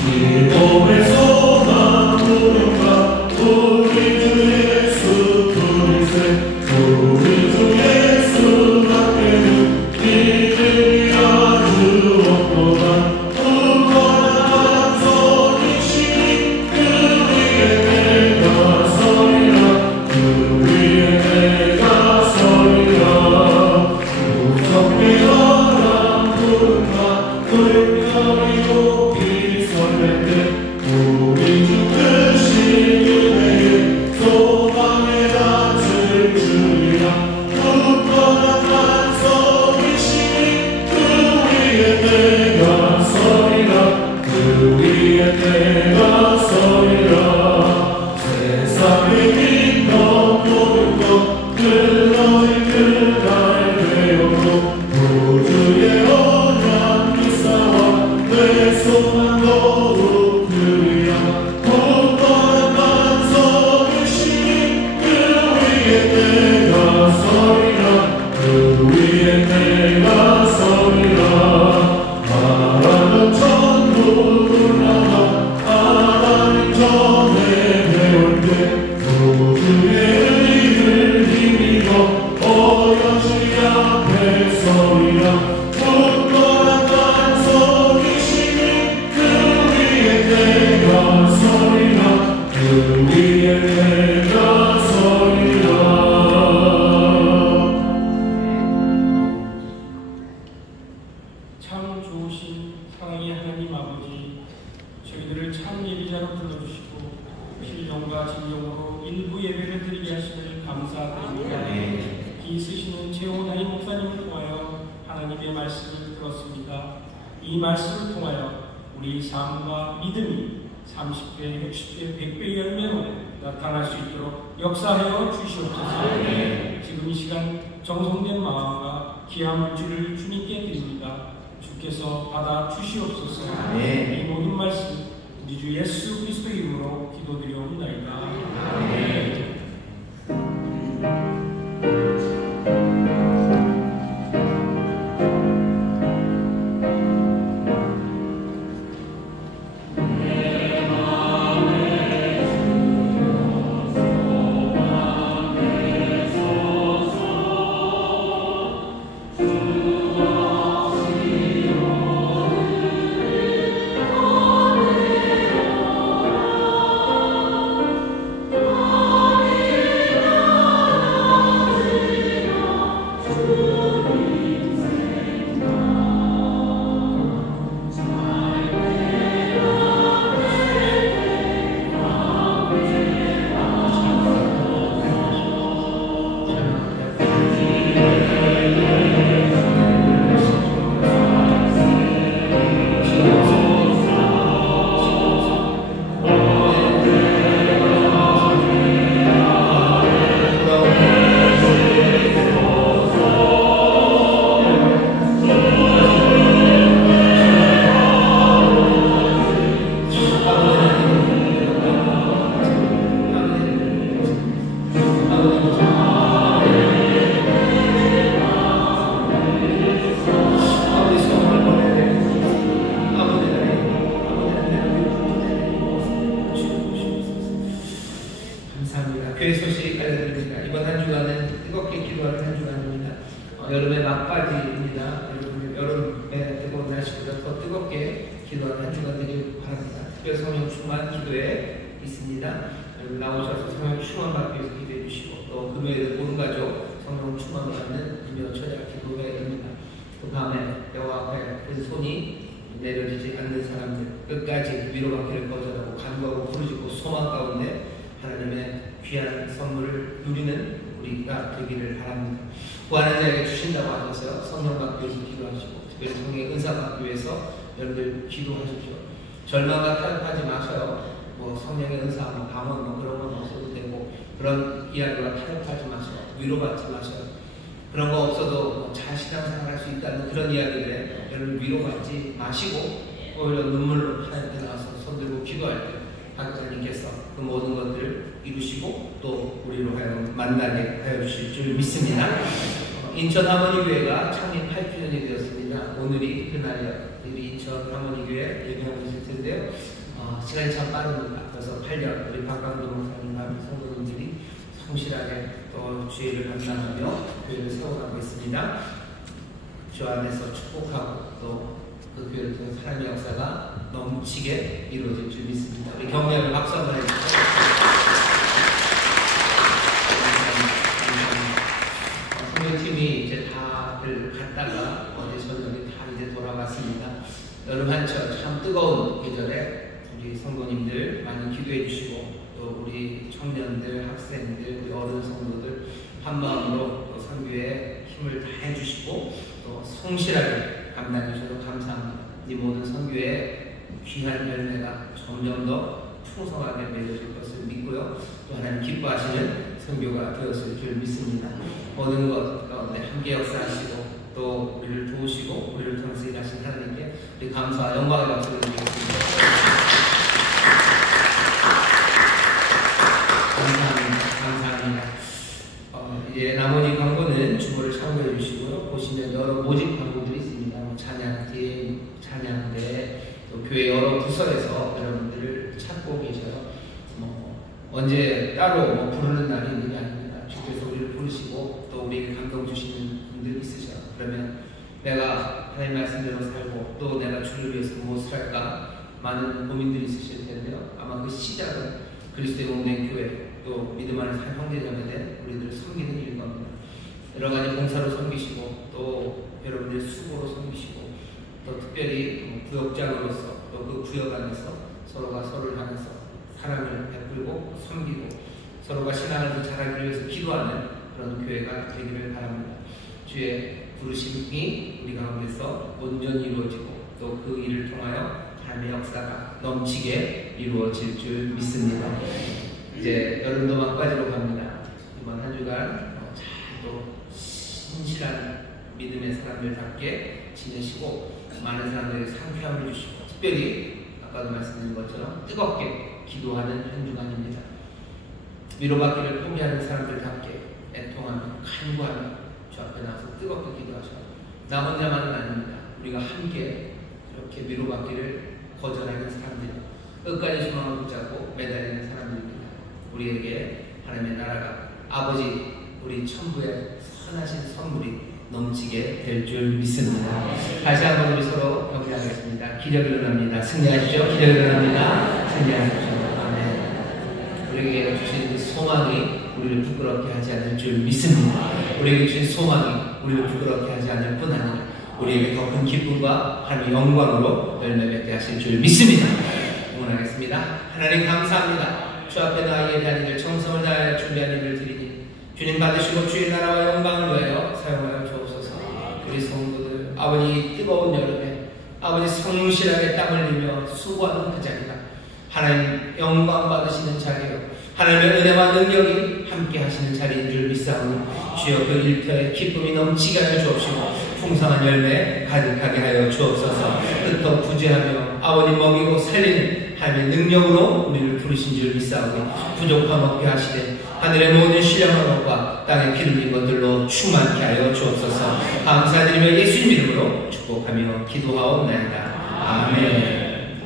이 몸의 소망 무엇과 우리 주 예수 그리스도 우리 주 예수 밖에는 믿음이 아주 없도다. 굳건한 소리시니 그 위에 내가 서리라. 그 위에 내가 서리라. 무섭게 바람 부른다. 불결이 높이 설렐 때 우리 주 크신 은혜에 소망에 닿을 줄이라. 굳건한 반석이시니 그 위에 내가 서리라. 그 위에 내가 서리라. 세상의 빛도 모르고 끊어진 그날 되었고 우주의 언약 미사와 내 소망 더욱 그리라. 굳건한 반석이시니 그 위에 내가 서리라. 그 위에 내가 서리라. 하나님 전부 불러가 하나님 전에 배울 때 우주의 의를 힘입어 어여 주의 앞에 서리라. 굳건한 반석이시니 그 위에 내가 서리라. 그 위에 내가 서리라. 참 좋으신 사랑의 하나님 아버지, 저희들을 참 예비자로 불러주시고 필령과 진정으로 일부 예배를 드리게 하시는 감사드립니다. 기 쓰시는 최원하임 목사님을 통하여 하나님의 말씀을 들었습니다. 이 말씀을 통하여 우리 삶과 믿음이 30배, 60배, 100배 열매로 나타날 수 있도록 역사하여 주시옵소서. 지금 이 시간 정성된 마음과 귀한 물질을 주님께 드립니다. 주께서 받아 주시옵소서. 이 모든 말씀 우리 주 예수 그리스도 이름으로 기도드리옵나이다. 아멘. 주 특별 성령 충만 기도에 있습니다. 나오셔서 성령 충만 받기 위해서 기도해 주시고, 또 금요일에 온 가족 성령 충만 받는 금요 초대학 기도회가 됩니다. 그 밤에 여호와 앞에 그 손이 내려지지 않는 사람들, 끝까지 위로받기를 거절하고 간구하고 부르짖고 소망 가운데 하나님의 귀한 선물을 누리는 우리가 되기를 바랍니다. 구하는 자에게 주신다고 하셔서 성령 받기 위해서 기도하시고, 특별히 성령의 은사 받기 위해서 여러분들 기도하십시오. 절망과 타협하지 마셔요. 성령의 은사, 방언 그런 건 없어도 되고, 그런 이야기와 타협하지 마셔요. 위로받지 마셔요. 그런 거 없어도 잘 신앙생활 할 수 있다는 그런 이야기들에 여러분 위로받지 마시고, 오히려 눈물로 하나님께 나와서 손들고 기도할 때 박사님께서 그 모든 것들을 이루시고 또 우리로 하여금 만나게 하여 주실 줄 믿습니다. 인천 하모니교회가 창립 8주년이 되었습니다. 오늘이 그날이요. 우리 인천 하모니교회 예배하고 있을 텐데요. 시간이 참 빠릅니다. 벌써 8년 우리 박강도 목사님과 성도님들이 성실하게 또 주의를 감당하며 교회를 세워가고 있습니다. 주 안에서 축복하고 또 그 교회를 통해 하나님의 역사가 넘치게 이루어질 줄 믿습니다. 우리 격려를 박수 한번 해주세요. 팀이 이제 다들 갔다가 어제 저녁에 다 이제 돌아갔습니다. 여름 한철 참 뜨거운 계절에 우리 성도님들 많이 기도해 주시고, 또 우리 청년들, 학생들, 우리 어른 성도들 한 마음으로 또 선교에 힘을 다해 주시고 또 성실하게 감당해 주셔서 감사합니다. 이 모든 선교의 귀한 열매가 점점 더 풍성하게 맺어질 것을 믿고요. 또 하나님 기뻐하시는 선교가 되었을 줄 믿습니다. 모든 것 가운데 함께 역사하시고 또 우리를 도우시고 우리를 통해서 일하신 하나님께 우리 감사와 영광의 박수를 드리겠습니다. 감사합니다. 이제 나머지 광고는 주보를 참고해 주시고요. 보시면 여러 모집 광고들이 있습니다. 찬양팀, 찬양대, 또 교회 여러 부서에서 여러분들을 찾고 계셔요. 언제 따로 부르는 날이 있는 게 아닙니다. 주께서 우리를 부르시고 또 우리에게 감동 주시는 분들 있으셔요. 그러면 내가 하나님 말씀대로 살고 또 내가 주를 위해서 무엇을 할까 많은 고민들이 있으실 텐데요. 아마 그 시작은 그리스도의 몸된 교회, 또 믿음 안에서 한 형제자매된 우리들을 섬기는 일일 겁니다. 여러 가지 봉사로 섬기시고 또 여러분들의 수고로 섬기시고 또 특별히 구역장으로서 또 그 구역 안에서 서로가 서로를 향해서 사랑을 베풀고 섬기고 서로가 신앙을 더 자라기 위해서 기도하는 그런 교회가 되기를 바랍니다. 주의 부르심이 우리 가운데서 온전히 이루어지고 또 그 일을 통하여 하나님의 역사가 넘치게 이루어질 줄 믿습니다. 이제 여름도 막바지로 갑니다. 이번 한 주간 잘 또 신실한 믿음의 사람들답게 지내시고 많은 사람들에게 상쾌함을 주시고 특별히 아까도 말씀드린 것처럼 뜨겁게 기도하는 한 주간입니다. 위로받기를 포기하는 사람들답게 애통하며 간구하며 주 앞에 나와서 뜨겁게 기도하셔. 나 혼자만은 아닙니다. 우리가 함께 이렇게 위로받기를 거절하는 사람들, 끝까지 소망을 붙잡고 매달리는 사람들입니다. 우리에게 하나님의 나라가 아버지 우리 천부의 선하신 선물이 넘치게 될 줄 믿습니다. 다시 한번 우리 서로 격려하겠습니다. 기적이 일어납니다. 승리하시죠. 기적이 일어납니다. 승리하십시오. 아멘. 우리에게 주신 소망이 우리를 부끄럽게 하지 않을 줄 믿습니다. 우리에게 주신 소망이 우리를 부끄럽게 하지 않을 뿐 아니라 우리에게 더 큰 기쁨과 하나님의 영광으로 열매 맺게 하실 줄 믿습니다. 응원하겠습니다. 하나님 감사합니다. 주 앞에 나와 예배하는 일 정성을 다하여 준비한 일을 드리니 주님 받으시고 주의 나라와 영광을 위하여 사용하여 주옵소서. 우리 성도들 아버지 뜨거운 여름에 아버지 성실하게 땀을 흘리며 수고하는 그 자리가 하나님 영광 받으시는 자리요 하나님의 은혜와 능력이 함께 하시는 자리인 줄 믿사오니 주여 그 일터에 기쁨이 넘치게 하여 주옵시고 풍성한 열매 가득하게 하여 주옵소서. 끝도 부재하며 아버님 먹이고 살리는 하나님의 능력으로 우리를 부르신 줄 믿사오니 부족함 없게 하시되 하늘의 모든 신령한 것과 땅에 기름진 것들로 충만케 하여 주옵소서. 감사드리며 예수님 이름으로 축복하며 기도하옵나이다. 아멘.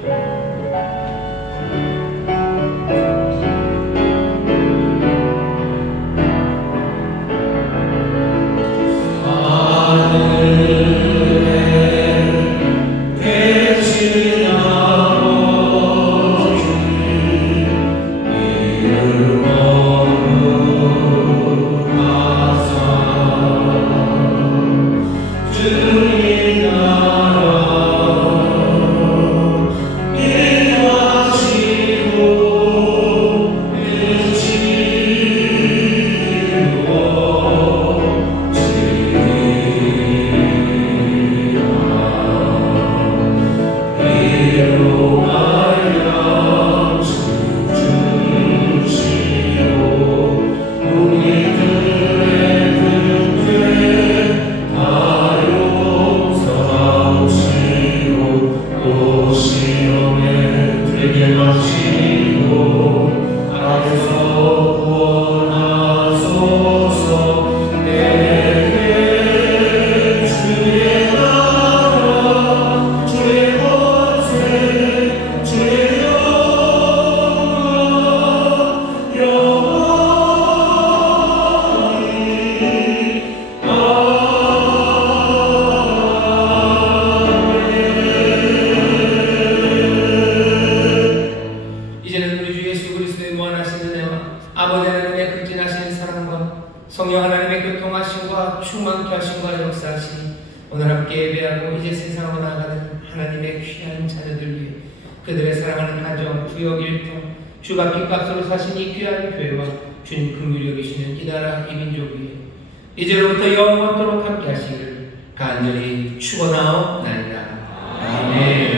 하늘에 계시나오 예배하고 이제 세상으로 나아가는 하나님의 귀한 자녀들 위해 그들의 사랑하는 가정, 구역, 일터, 주가 빚값으로 사신 이 귀한 교회와 주님 긍휼히 여기시는 이 나라, 이 민족 위에 이제로부터 영원토록 함께 하시기를 간절히 축원하옵나이다. 아멘.